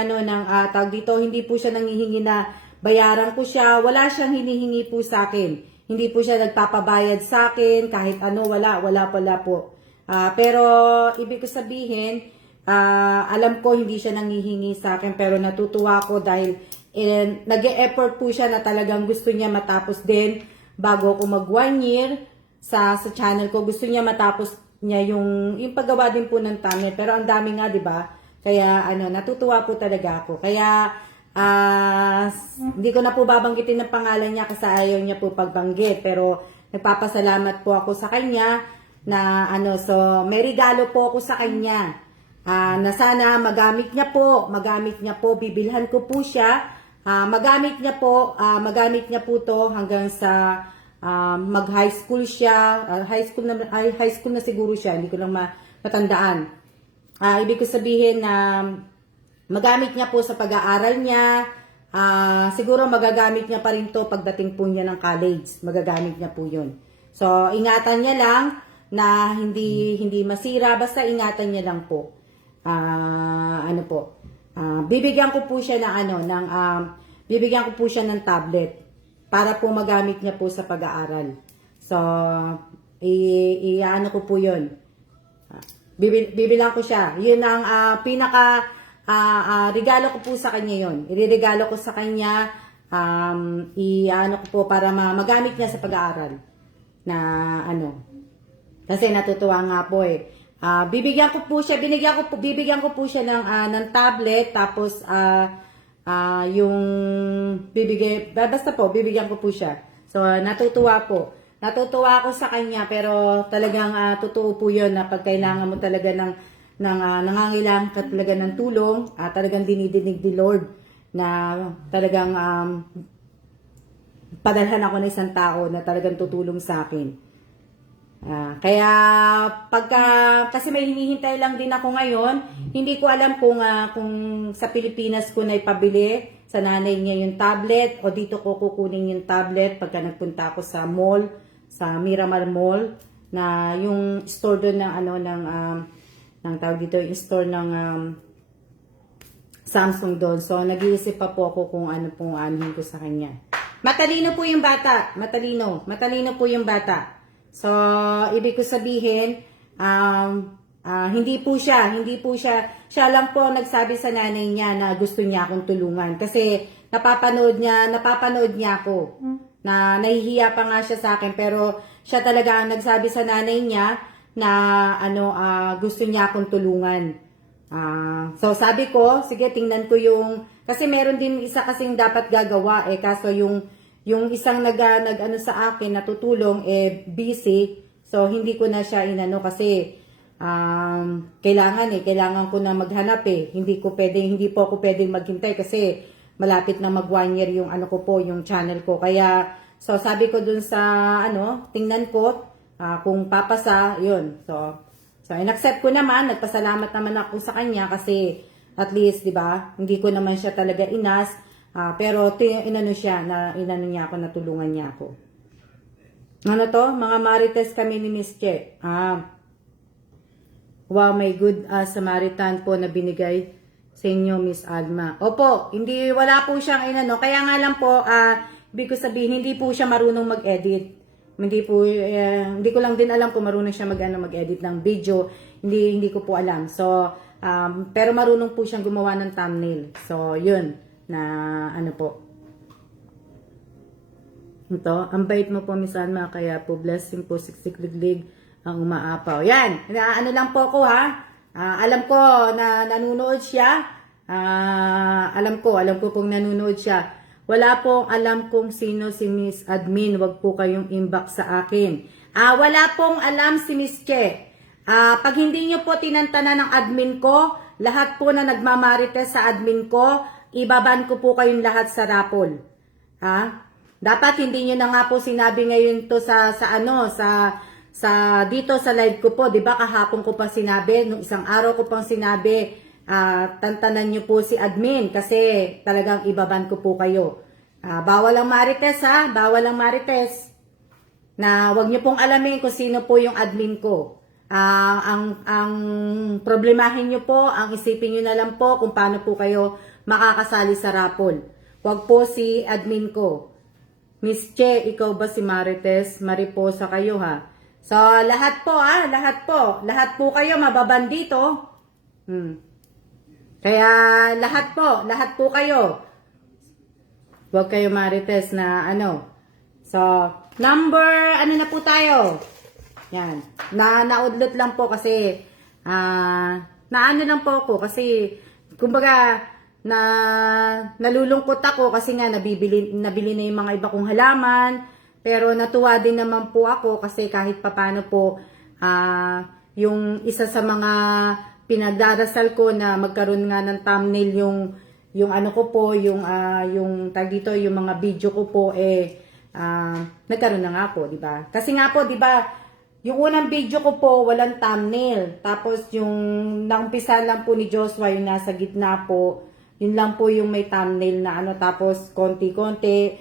tawag dito, hindi po siya nanghihingi na bayaran ko siya, wala siyang hinihingi po sa akin. Hindi po siya nagpapabayad sa akin, kahit wala po. Pero ibig ko sabihin, alam ko hindi siya nanghihingi sa akin, pero natutuwa ko dahil nag-e-effort po siya na talagang gusto niya matapos din bago ako mag 1 year sa channel ko. Gusto niya matapos niya yung paggawa din po ng thumbnail, pero ang dami nga, 'di ba? Kaya natutuwa po talaga ako. Kaya hindi ko na po babanggitin ng pangalan niya kasi ayaw niya po pagbanggit, pero nagpapasalamat po ako sa kanya na so may regalo po ako sa kanya. Na sana magamit niya po, bibilhan ko po siya. Magamit niya po to hanggang sa mag-high school siya, high school na siguro siya, hindi ko lang matandaan. Ibig ko sabihin na magamit niya po sa pag-aaral niya, siguro magagamit niya pa rin to pagdating po niya ng college, magagamit niya po yun. So, ingatan niya lang na hindi masira, basta ingatan niya lang po. Bibigyan ko po siya bibigyan ko po siya ng tablet para po magamit niya po sa pag-aaral. So, ko po yun. Bibilang ko siya. Yun ang regalo ko po sa kanya yun. Iririgalo ko sa kanya, ko po para magamit niya sa pag-aaral. Na Kasi natutuwa nga po eh. Bibigyan ko po siya ng tablet, tapos yung bibigyan ko po siya. So natutuwa po. Natutuwa ako sa kanya, pero talagang totoo po 'yon na pag kailangan mo talaga ng nangangailangan ka talaga ng tulong, talagang dinidinig ni Lord na talagang padalhan ako ng isang tao na talagang tutulong sa akin. Kaya kasi may hinihintay lang din ako ngayon, hindi ko alam kung sa Pilipinas ko na ipabili sa nanay niya yung tablet o dito ko kukunin yung tablet pagka nagpunta ako sa mall, sa Miramar Mall, na yung store doon ng tawag dito, yung store ng Samsung doon. So nag-iisip pa po ako kung ano pong anuhin ko sa kanya. Matalino po yung bata, matalino po yung bata. So, ibig ko sabihin, hindi po siya, siya lang po nagsabi sa nanay niya na gusto niya akong tulungan. Kasi napapanood niya ako, na nahihiya pa nga siya sa akin, pero siya talaga ang nagsabi sa nanay niya na gusto niya akong tulungan. So, sabi ko, sige, tingnan ko kasi meron din isa kasing dapat gagawa kaso yung isang nag-ano sa akin na tutulong busy, so hindi ko na siya inano kasi kailangan ko na maghanap hindi po ako pwedeng maghintay kasi malapit na mag 1 year yung yung channel ko. Kaya so sabi ko dun sa tingnan ko kung papasa yun. So in-accept ko naman, nagpasalamat naman ako sa kanya kasi at least 'di ba, hindi ko naman siya talaga inas. Pero inano niya ako, natulungan niya ako. Ano to? Mga marites kami ni Miss Che. Wow, may good Samaritan po na binigay sa inyo, Miss Alma. Opo, wala po siyang inano. Kaya nga lang po, ibig ko sabihin, hindi po siya marunong mag-edit. Hindi ko lang din alam kung marunong siya mag-edit ng video. Hindi ko po alam. So, pero marunong po siyang gumawa ng thumbnail. So, yun. Na po. Ito, ang bait mo po, Miss Alma, kaya po blessing po, siksik-liglig ang umaapaw. Yan, lang po ako alam ko na nanonood siya. Alam ko kung nanonood siya. Wala pong alam kung sino si Miss Admin, wag po kayong inbox sa akin. Wala pong alam si Miss Che. Pag hindi nyo po tinantanan ng admin ko, lahat po na nagmamarites sa admin ko, ibaban ko po kayong lahat sa raffle. Dapat hindi niyo na nga po sinabi ngayon to sa dito sa live ko po, 'di ba? Kahapon ko pa sinabi, nung isang araw ko pang sinabi, tantanan niyo po si admin kasi talagang ibaban ko po kayo. Bawal ang marites bawal ang marites. Na wag niyo pong alamin kung sino po yung admin ko. Ang problemahin niyo po, ang isipin niyo na lang po kung paano po kayo makakasali sa raffle. Huwag po si admin ko. Miss Che, ikaw ba si Marites? Mariposa kayo So, lahat po kayo mababan dito. Kaya, lahat po kayo. Huwag kayo Marites na So, number, na po tayo? Yan. Naudlot lang po kasi, lang po ako kasi, kumbaga, nalulungkot ako kasi nga nabili na yung mga iba kong halaman, pero natuwa din naman po ako kasi kahit papano po yung isa sa mga pinagdarasal ko na magkaroon nga ng thumbnail yung ko po, yung tag dito, yung mga video ko po nagkaroon na nga po, di ba? Kasi nga po, di ba, yung unang video ko po walang thumbnail, tapos yung naumpisa lang po ni Joshua yung nasa gitna po, yun lang po yung may thumbnail na tapos konti-konti,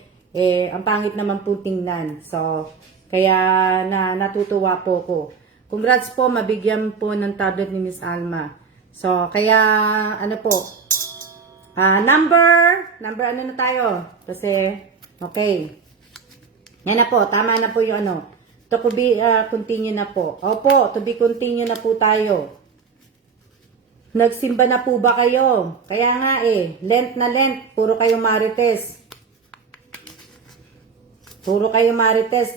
ang pangit naman po tingnan. So, kaya natutuwa po ko. Congrats po, mabigyan po ng tablet ni Miss Alma. So, kaya, number na tayo? Kasi, okay. Yan na po, tama na po yung To be continue na po. Opo, to be continue na po tayo. Nagsimba na po ba kayo? Kaya nga Lent na Lent, puro kayo marites.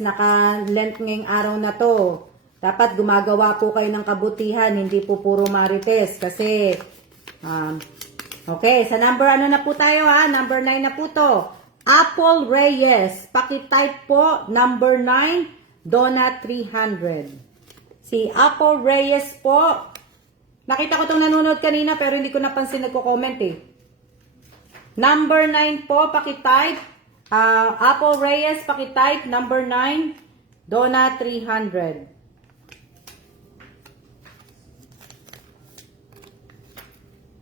Naka-Lent ngayong araw na to. Dapat gumagawa po kayo ng kabutihan, hindi po puro marites. Kasi, okay, sa number ano na po tayo ha? Number 9 na po to. Apple Reyes. Pakitype po, number 9, Donut 300. Si Apple Reyes po. Nakita ko itong nanonood kanina pero hindi ko napansin nagko-comment eh. Number 9 po, pakitype. Apple Reyes, pakitype, number 9, Donut 300.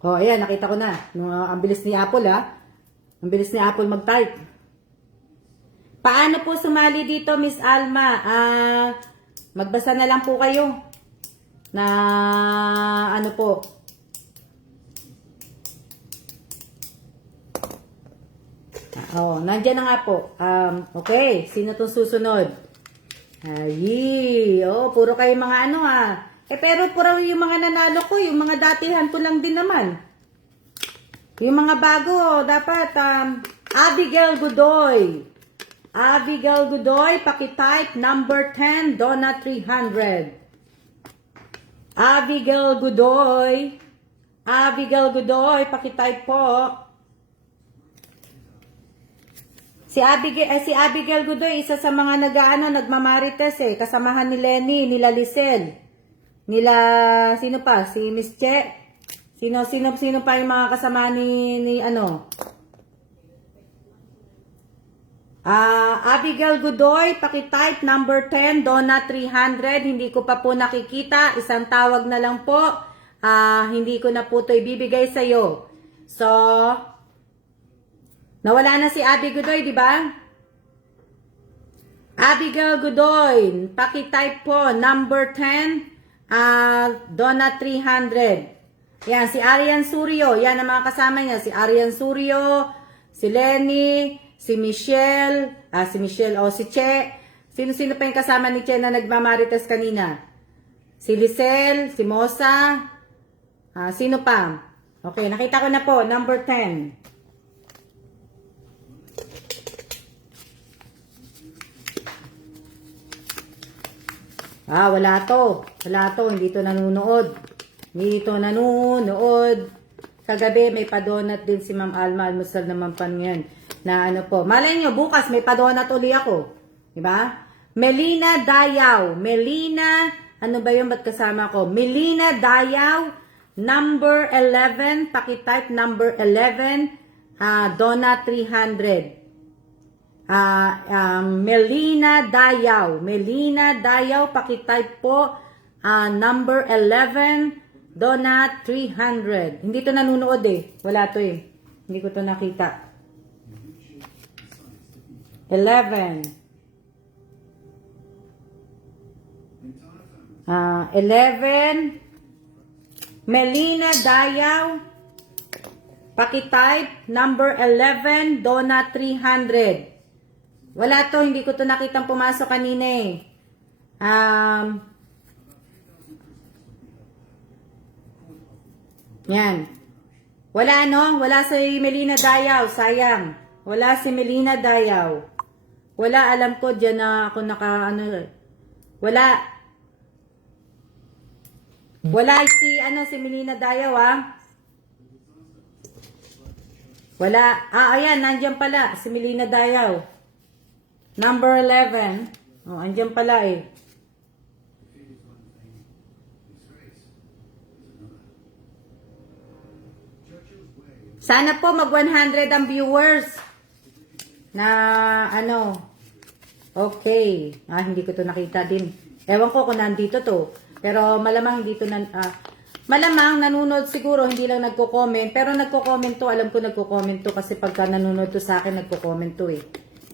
Oh, ayan, nakita ko na. Ang bilis ni Apple, ha? Ang bilis ni Apple mag-type. Paano po sumali dito, Miss Alma? Magbasa na lang po kayo. Na, ano po. Nandiyan na nga po. Okay, sino itong susunod? Ay, puro kayo mga ano, ha? Pero puro yung mga nanalo ko, yung mga datihan ko lang din naman. Yung mga bago, dapat, Abigail Godoy. Abigail Godoy, pakitype, number 10, Donut 300. Abigail Godoy. Abigail Godoy, pakitype po. Si Abigail Godoy, isa sa mga nagmamarites eh. Kasamahan ni Lenny, nila Lisel. Nila, sino pa? Si Miss Che? Sino pa yung mga kasama ni Abigail Godoy, pakitype, number 10, Donut 300. Hindi ko pa po nakikita. Isang tawag na lang po. Hindi ko na po ito ibibigay sa'yo. So, nawala na si Abby Godoy, di ba? Abigail Godoy, pakitype po, number 10, Donut 300. Yan, si Arian Suryo. Yan ang mga kasama niya. Si Arian Suryo, si Lenny, si Michelle, si Che. Sino pa yung kasama ni Che na nagmamarites kanina? Si Lisel, si Mosa. Sino pa? Okay, nakita ko na po. Number 10. Wala to. Wala to. Hindi to nanonood. Hindi to nanonood. Kagabi, may padonat din si Ma'am Alma. Almusal naman pa yan. Na ano po. Malay nyo, bukas may padonat uli ako. Diba? Melina Dayaw. Melina, ano ba yun? Ba't kasama ko? Melina Dayaw, number 11. Pakitype number 11. Donut 300. Melina Dayaw. Melina Dayaw, pakitype po, number 11, Donut 300. Hindi to nanonood eh. Wala to eh. Hindi ko to nakita. 11. 11. Melina Dayaw, pakitype, number 11, Donut 300. Wala to, hindi ko to nakitang pumasok kanina eh. Yan. Wala no? Wala si Melina Dayaw, sayang. Wala si Melina Dayaw. Wala, alam ko dyan na ako wala. Wala si Melina Dayaw Wala. Ayan, nandyan pala si Melina Dayaw. Number 11. Andyan pala eh. Sana po mag 100 ang viewers. Na Okay. Hindi ko to nakita din. Ewan ko kung nandito to. Pero malamang hindi to malamang nanonood siguro, hindi lang nagko-comment. Pero nagko-comment to. Alam ko nagko-comment to kasi pagka nanonood to sa akin, nagko-comment to eh.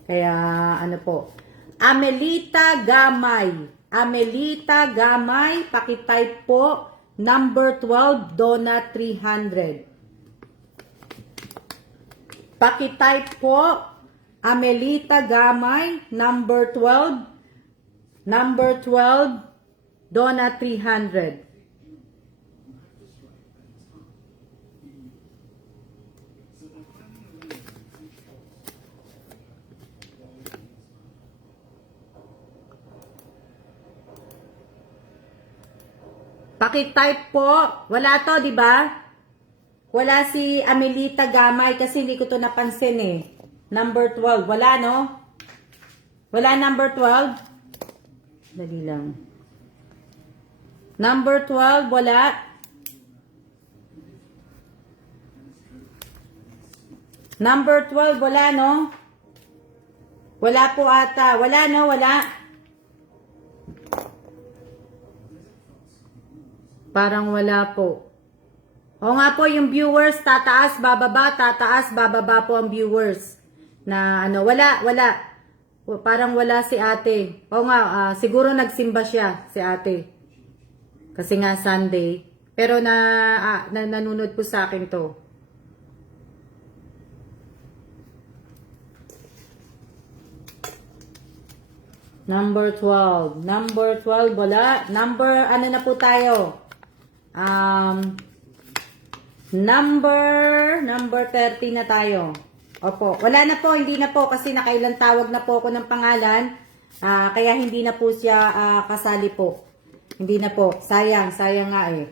Kaya, po. Amelita Gamay. Amelita Gamay, pakitype po, number 12, Donut 300. Pakitype po, Amelita Gamay, number 12, Donut 300. Paki-type po. Wala to, di ba? Wala si Amelita Gamay kasi hindi ko to napansin eh. Number 12. Wala, no? Wala number 12? Dali lang. Number 12, wala. Number 12, wala, no? Wala po ata. Wala, no? Wala. Parang wala po. O nga po, yung viewers, tataas, bababa po ang viewers. Na ano, wala. Parang wala si ate. O nga, siguro nagsimba siya, si ate. Kasi nga Sunday. Pero nanunod po sa akin to. Number 12. Number 12, wala. Number, ano na po tayo? Number 30 na tayo. Opo. Wala na po, hindi na po kasi nakailang tawag na po ako ng pangalan. Kaya hindi na po siya kasali po. Hindi na po. Sayang nga eh.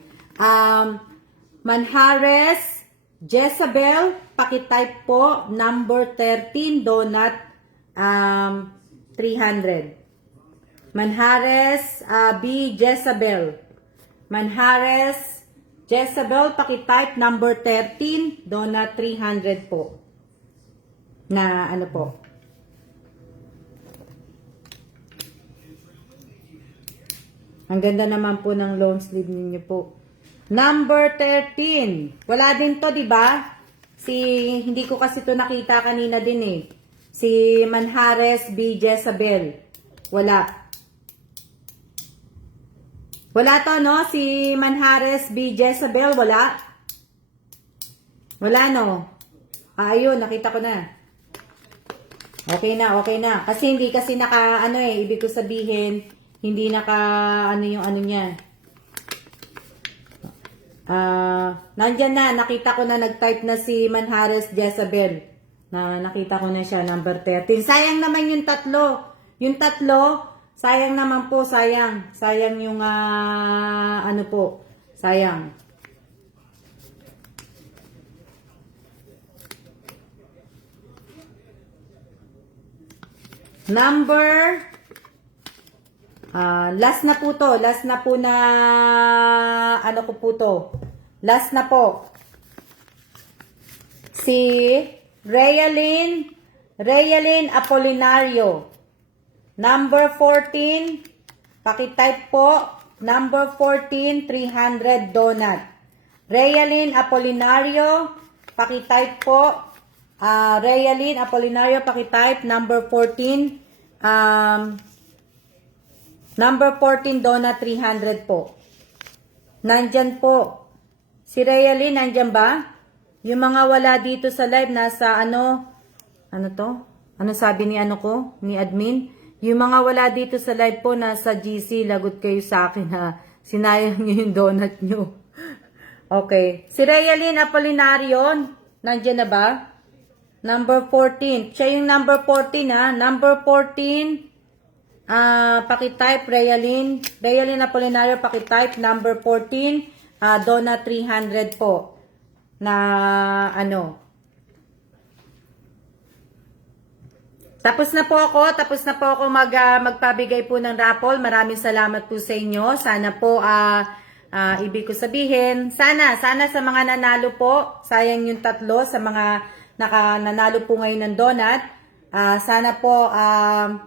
Manhares, Jezabel, pakitype po, number 13, donut, 300. Manhares, B. Jezabel. Manhares, Jezabel, pakitype, number 13, donut, 300 po. Na ano po. Ang ganda naman po ng long sleeve ninyo po. Number 13. Wala din to, di ba? Hindi ko kasi to nakita kanina din eh. Si Manhares B. Jezabel. Wala. Wala to, no? Si Manhares B. Jezabel, wala. Wala, no? Ayun, nakita ko na. Okay na. Kasi hindi kasi ibig ko sabihin, hindi yung ano niya. Nandyan na, nakita ko na nag-type na si Manhares Jezabel. Nakita ko na siya, number 13. Sayang naman yung tatlo. Yung tatlo, sayang naman po, sayang. Sayang yung, ano po, sayang. Number, last na po to. Last na po na, ano ko po to. Last na po. Si Realin Apolinario. Number 14, pakitype po. Number 14, 300 donut. Realin Apolinario, pakitype po. Realin Apolinario, pakitype, number 14, number 14, donut, 300 po. Nandyan po. Si Realin, nandyan ba? Yung mga wala dito sa live, nasa ano to? Ano sabi ni ni admin? Yung mga wala dito sa live po, nasa GC, lagot kayo sa akin ha. Sinayang nyo yung donut nyo. Okay. Si Realin Apolinario, nandyan na ba? Number 14. Siya yung number 14 ha. Number 14. Pakitype Realin Apolinario, pakitype number 14. Donut 300 po. Na ano. Tapos na po ako magpabigay po ng raffle. Maraming salamat po sa inyo. Sana po ibig ko sabihin, sana sa mga nanalo po, sayang yung tatlo sa mga nanalo po ngayon ng donut. Sana po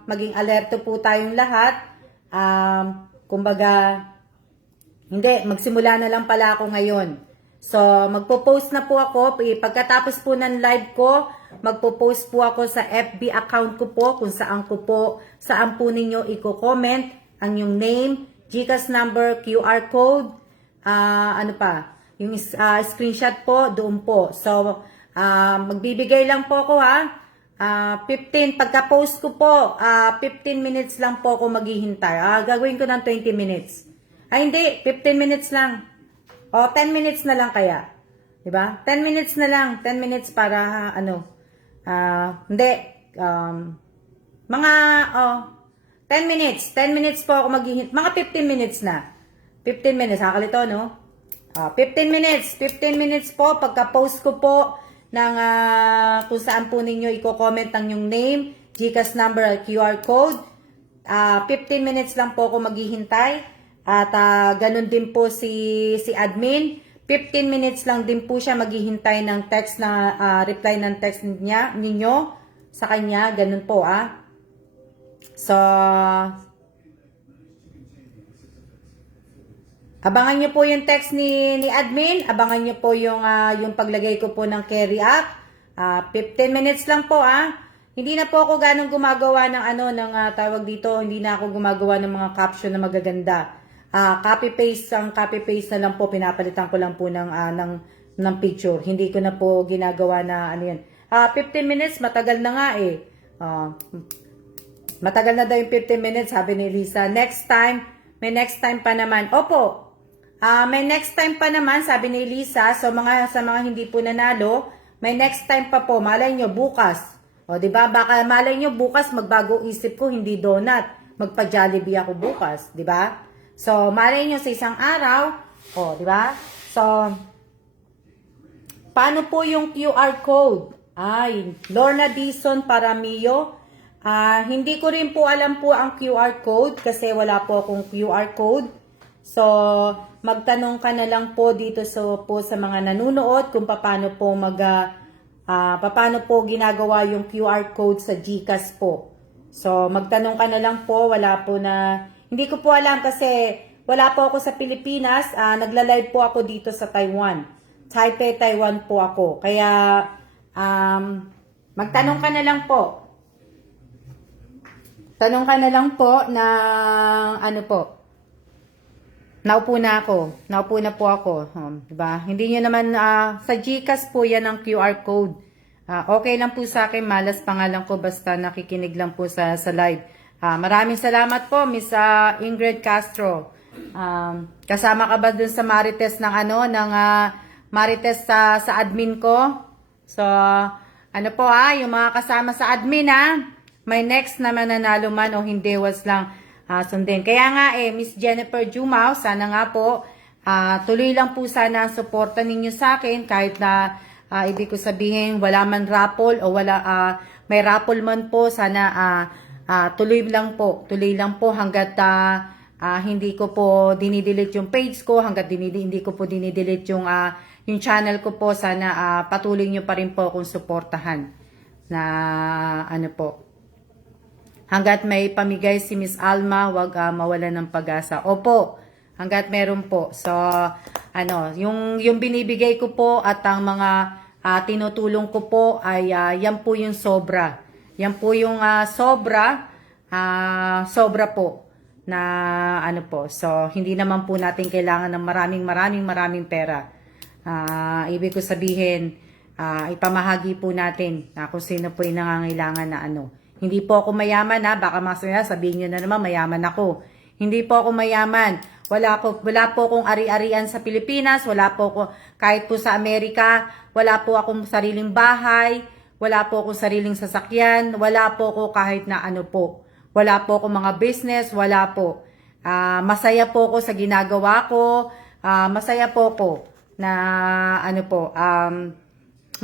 maging alerto po tayong lahat. Kumbaga, hindi, magsimula na lang pala ako ngayon. So, magpo-post na po ako. Pagkatapos po ng live ko, magpo-post po ako sa FB account ko po, kung saan po ninyo i-comment ang yung name, GCash number, QR code, ano pa, yung screenshot po, doon po. So, magbibigay lang po ako ha. 15, pagka-post ko po, 15 minutes lang po ako maghihintay. Gagawin ko ng 20 minutes. Hindi, 15 minutes lang. O, 10 minutes na lang kaya. Diba? 10 minutes na lang. 10 minutes para, hindi. Mga, 10 minutes. 10 minutes po ako maghihintay. Mga 15 minutes na. 15 minutes. Nakakalito, no? 15 minutes. 15 minutes po. Pagka-post ko po ng kung saan po ninyo i-comment ang yung name, GCash number at QR code. 15 minutes lang po ako maghihintay. At ganun din po si admin. 15 minutes lang din po siya maghihintay ng text na reply ng text ninyo sa kanya. Ganun po So, abangan nyo po yung text ni admin. Abangan nyo po yung paglagay ko po ng carry app. 15 minutes lang po Hindi na po ako ganong gumagawa ng tawag dito. Hindi na ako gumagawa ng mga caption na magaganda. Copy-paste na lang po. Pinapalitan ko lang po ng picture. Hindi ko na po ginagawa na yan. 15 minutes, matagal na nga matagal na daw yung 15 minutes, sabi ni Lisa. Next time, may next time pa naman. Opo, may next time pa naman, sabi ni Lisa. So, sa mga hindi po nanalo, may next time pa po. Malay nyo, bukas. O, diba? Baka malay nyo, bukas magbago isip ko, hindi donut. Magpa-Jollibee ako bukas. Diba? So, malay nyo sa isang araw. O, diba? So, paano po yung QR code? Ay, Lorna Dison Paramio. Hindi ko rin po alam po ang QR code kasi wala po akong QR code. So, magtanong ka na lang po dito po sa mga nanonood kung paano po paano po ginagawa yung QR code sa GCash po. So, magtanong ka na lang po. Hindi ko po alam kasi wala po ako sa Pilipinas. Nagla-live po ako dito sa Taiwan. Taipei, Taiwan po ako. Kaya, magtanong ka na lang po. Tanong ka na lang po na naupo na po ako. Diba? Hindi nyo naman, sa GCash po yan ang QR code. Okay lang po sa akin, malas pangalan ko basta nakikinig lang po sa live. Maraming salamat po, Miss Ingrid Castro. Kasama ka ba dun sa Marites Marites sa admin ko? So, yung mga kasama sa admin may next na mananalo man o hindi, was lang sundin. Kaya nga Miss Jennifer Jumao, sana nga po, tuloy lang po sana ang suporta ninyo sa akin kahit na ibig ko sabihin wala man raffle o may raffle man po, sana tuloy lang po hanggat hindi ko po dinidelete yung page ko, hanggat hindi ko po dinidelete yung channel ko po. Sana patuloy nyo pa rin po akong suportahan na po. Hanggat may pamigay si Miss Alma, wag mawala ng pag-asa. Opo, hanggat meron po. So, yung binibigay ko po at ang mga tinutulong ko po ay yan po yung sobra. Yan po yung sobra po na po. So, hindi naman po natin kailangan ng maraming pera. Ibig ko sabihin, ipamahagi po natin kung sino po yung nangangailangan na Hindi po ako mayaman baka masaya sabihin nyo na naman mayaman ako. Hindi po ako mayaman. Wala po akong ari-arian sa Pilipinas, wala po ako kahit po sa Amerika, wala po akong sariling bahay, wala po akong sariling sasakyan, wala po ako kahit na po. Wala po akong mga business, wala po. Masaya po ako sa ginagawa ko, masaya po ako na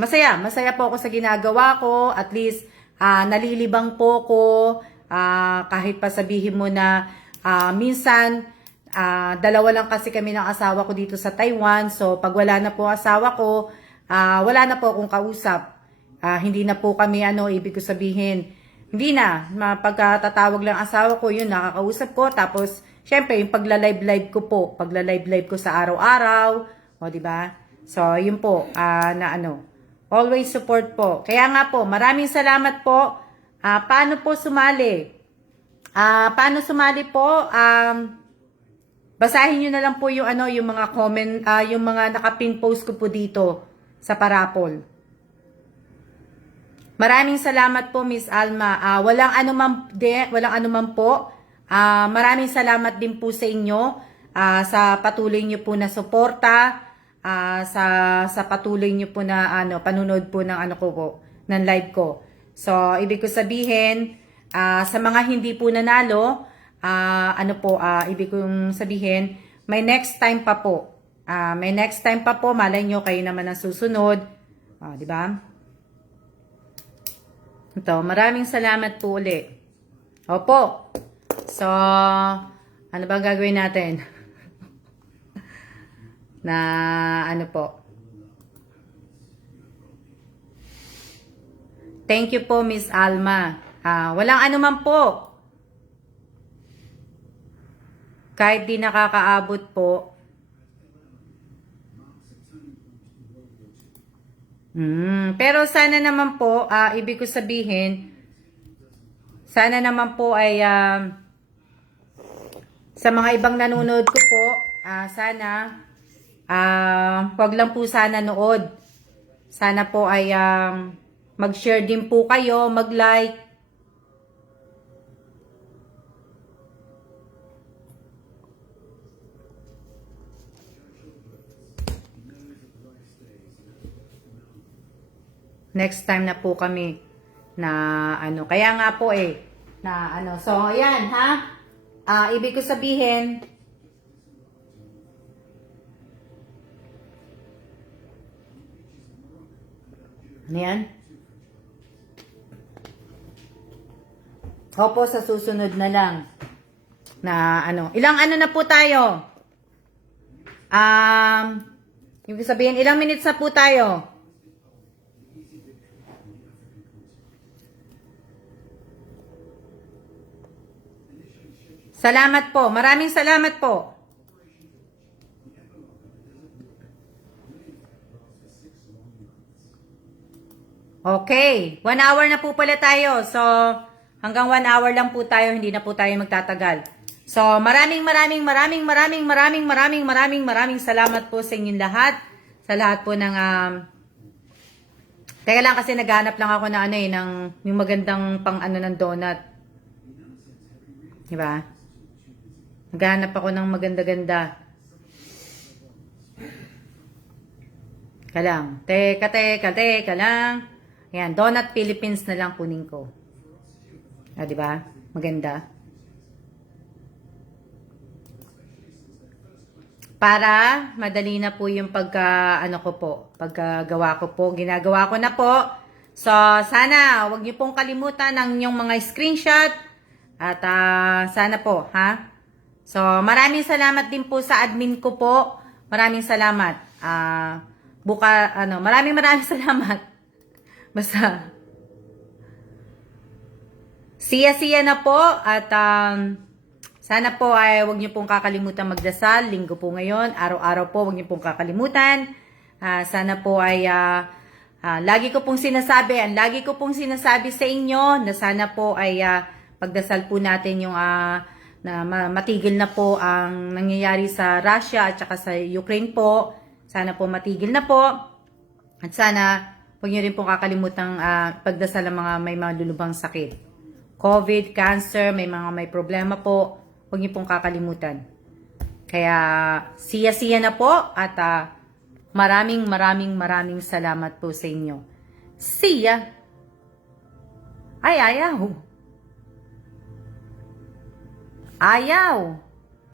masaya po ako sa ginagawa ko, at least nalilibang po ko, kahit pa sabihin mo na minsan, dalawa lang kasi kami ng asawa ko dito sa Taiwan. So, pag wala na po asawa ko, wala na po akong kausap. Hindi na po kami, ibig ko sabihin, hindi na. Pagkatatawag lang asawa ko, yun, nakakausap ko. Tapos, syempre, yung pagla-live ko sa araw-araw. O, diba? So, yun po, always support po. Kaya nga po, maraming salamat po. Paano po sumali? Paano sumali po? Basahin nyo na lang po yung yung mga comment, yung mga nakapin post ko po dito sa parapol. Maraming salamat po, Miss Alma. Walang anuman po. Maraming salamat din po sa inyo sa patuloy nyo po na suporta. Sa patuloy nyo po na panunod po ng ng live ko. So, ibig ko sabihin, sa mga hindi po nanalo, ibig kong sabihin, may next time pa po. May next time pa po. Malay nyo, kayo naman ang susunod. Di ba? Ito, maraming salamat po uli. Opo. So, ano ba gagawin natin? Na ano po? Thank you po, Miss Alma. Walang anuman po. Kahit di nakakaabot po. Pero sana naman po, ibig ko sabihin, sana naman po ay sa mga ibang nanonood ko po, sana wag lang po sana nood. Sana po ay mag-share din po kayo, mag-like. Next time na po kami na ano. Kaya nga po na ano. So, ayan ha. Ibig ko sabihin, ano yan? Opo, sa susunod na lang. Na ano. Ilang ano na po tayo? Ibig sabihin, ilang minutes na po tayo? Salamat po. Maraming salamat po. Okay. 1 hour na po pala tayo. So, hanggang 1 hour lang po tayo. Hindi na po tayo magtatagal. So, maraming salamat po sa inyong lahat. Sa lahat po ng teka lang kasi naghanap lang ako na ng yung magandang pang ng donut. Diba? Naghanap ako ng maganda-ganda. Teka lang. Teka lang. Ayan, Donut Philippines na lang kunin ko. Diba? Maganda. Para madali na po yung pagkagawa ko po. Ginagawa ko na po. So, sana wag niyo pong kalimutan ang inyong mga screenshot. At sana po, ha? So, maraming salamat din po sa admin ko po. Maraming salamat. Maraming salamat. Basta, siya na po. At sana po ay huwag niyo pong kakalimutan magdasal. Linggo po ngayon. Araw-araw po huwag niyo pong kakalimutan. Sana po ay lagi ko pong sinasabi sa inyo na sana po ay pagdasal po natin yung na matigil na po ang nangyayari sa Russia at saka sa Ukraine po. Sana po matigil na po. At sana huwag niyo rin pong kakalimutan pagdasal ang mga may mga lulubang sakit. COVID, cancer, may problema po. Huwag niyo pong kakalimutan. Kaya siya na po at maraming salamat po sa inyo. Siya. Ay, ayaw.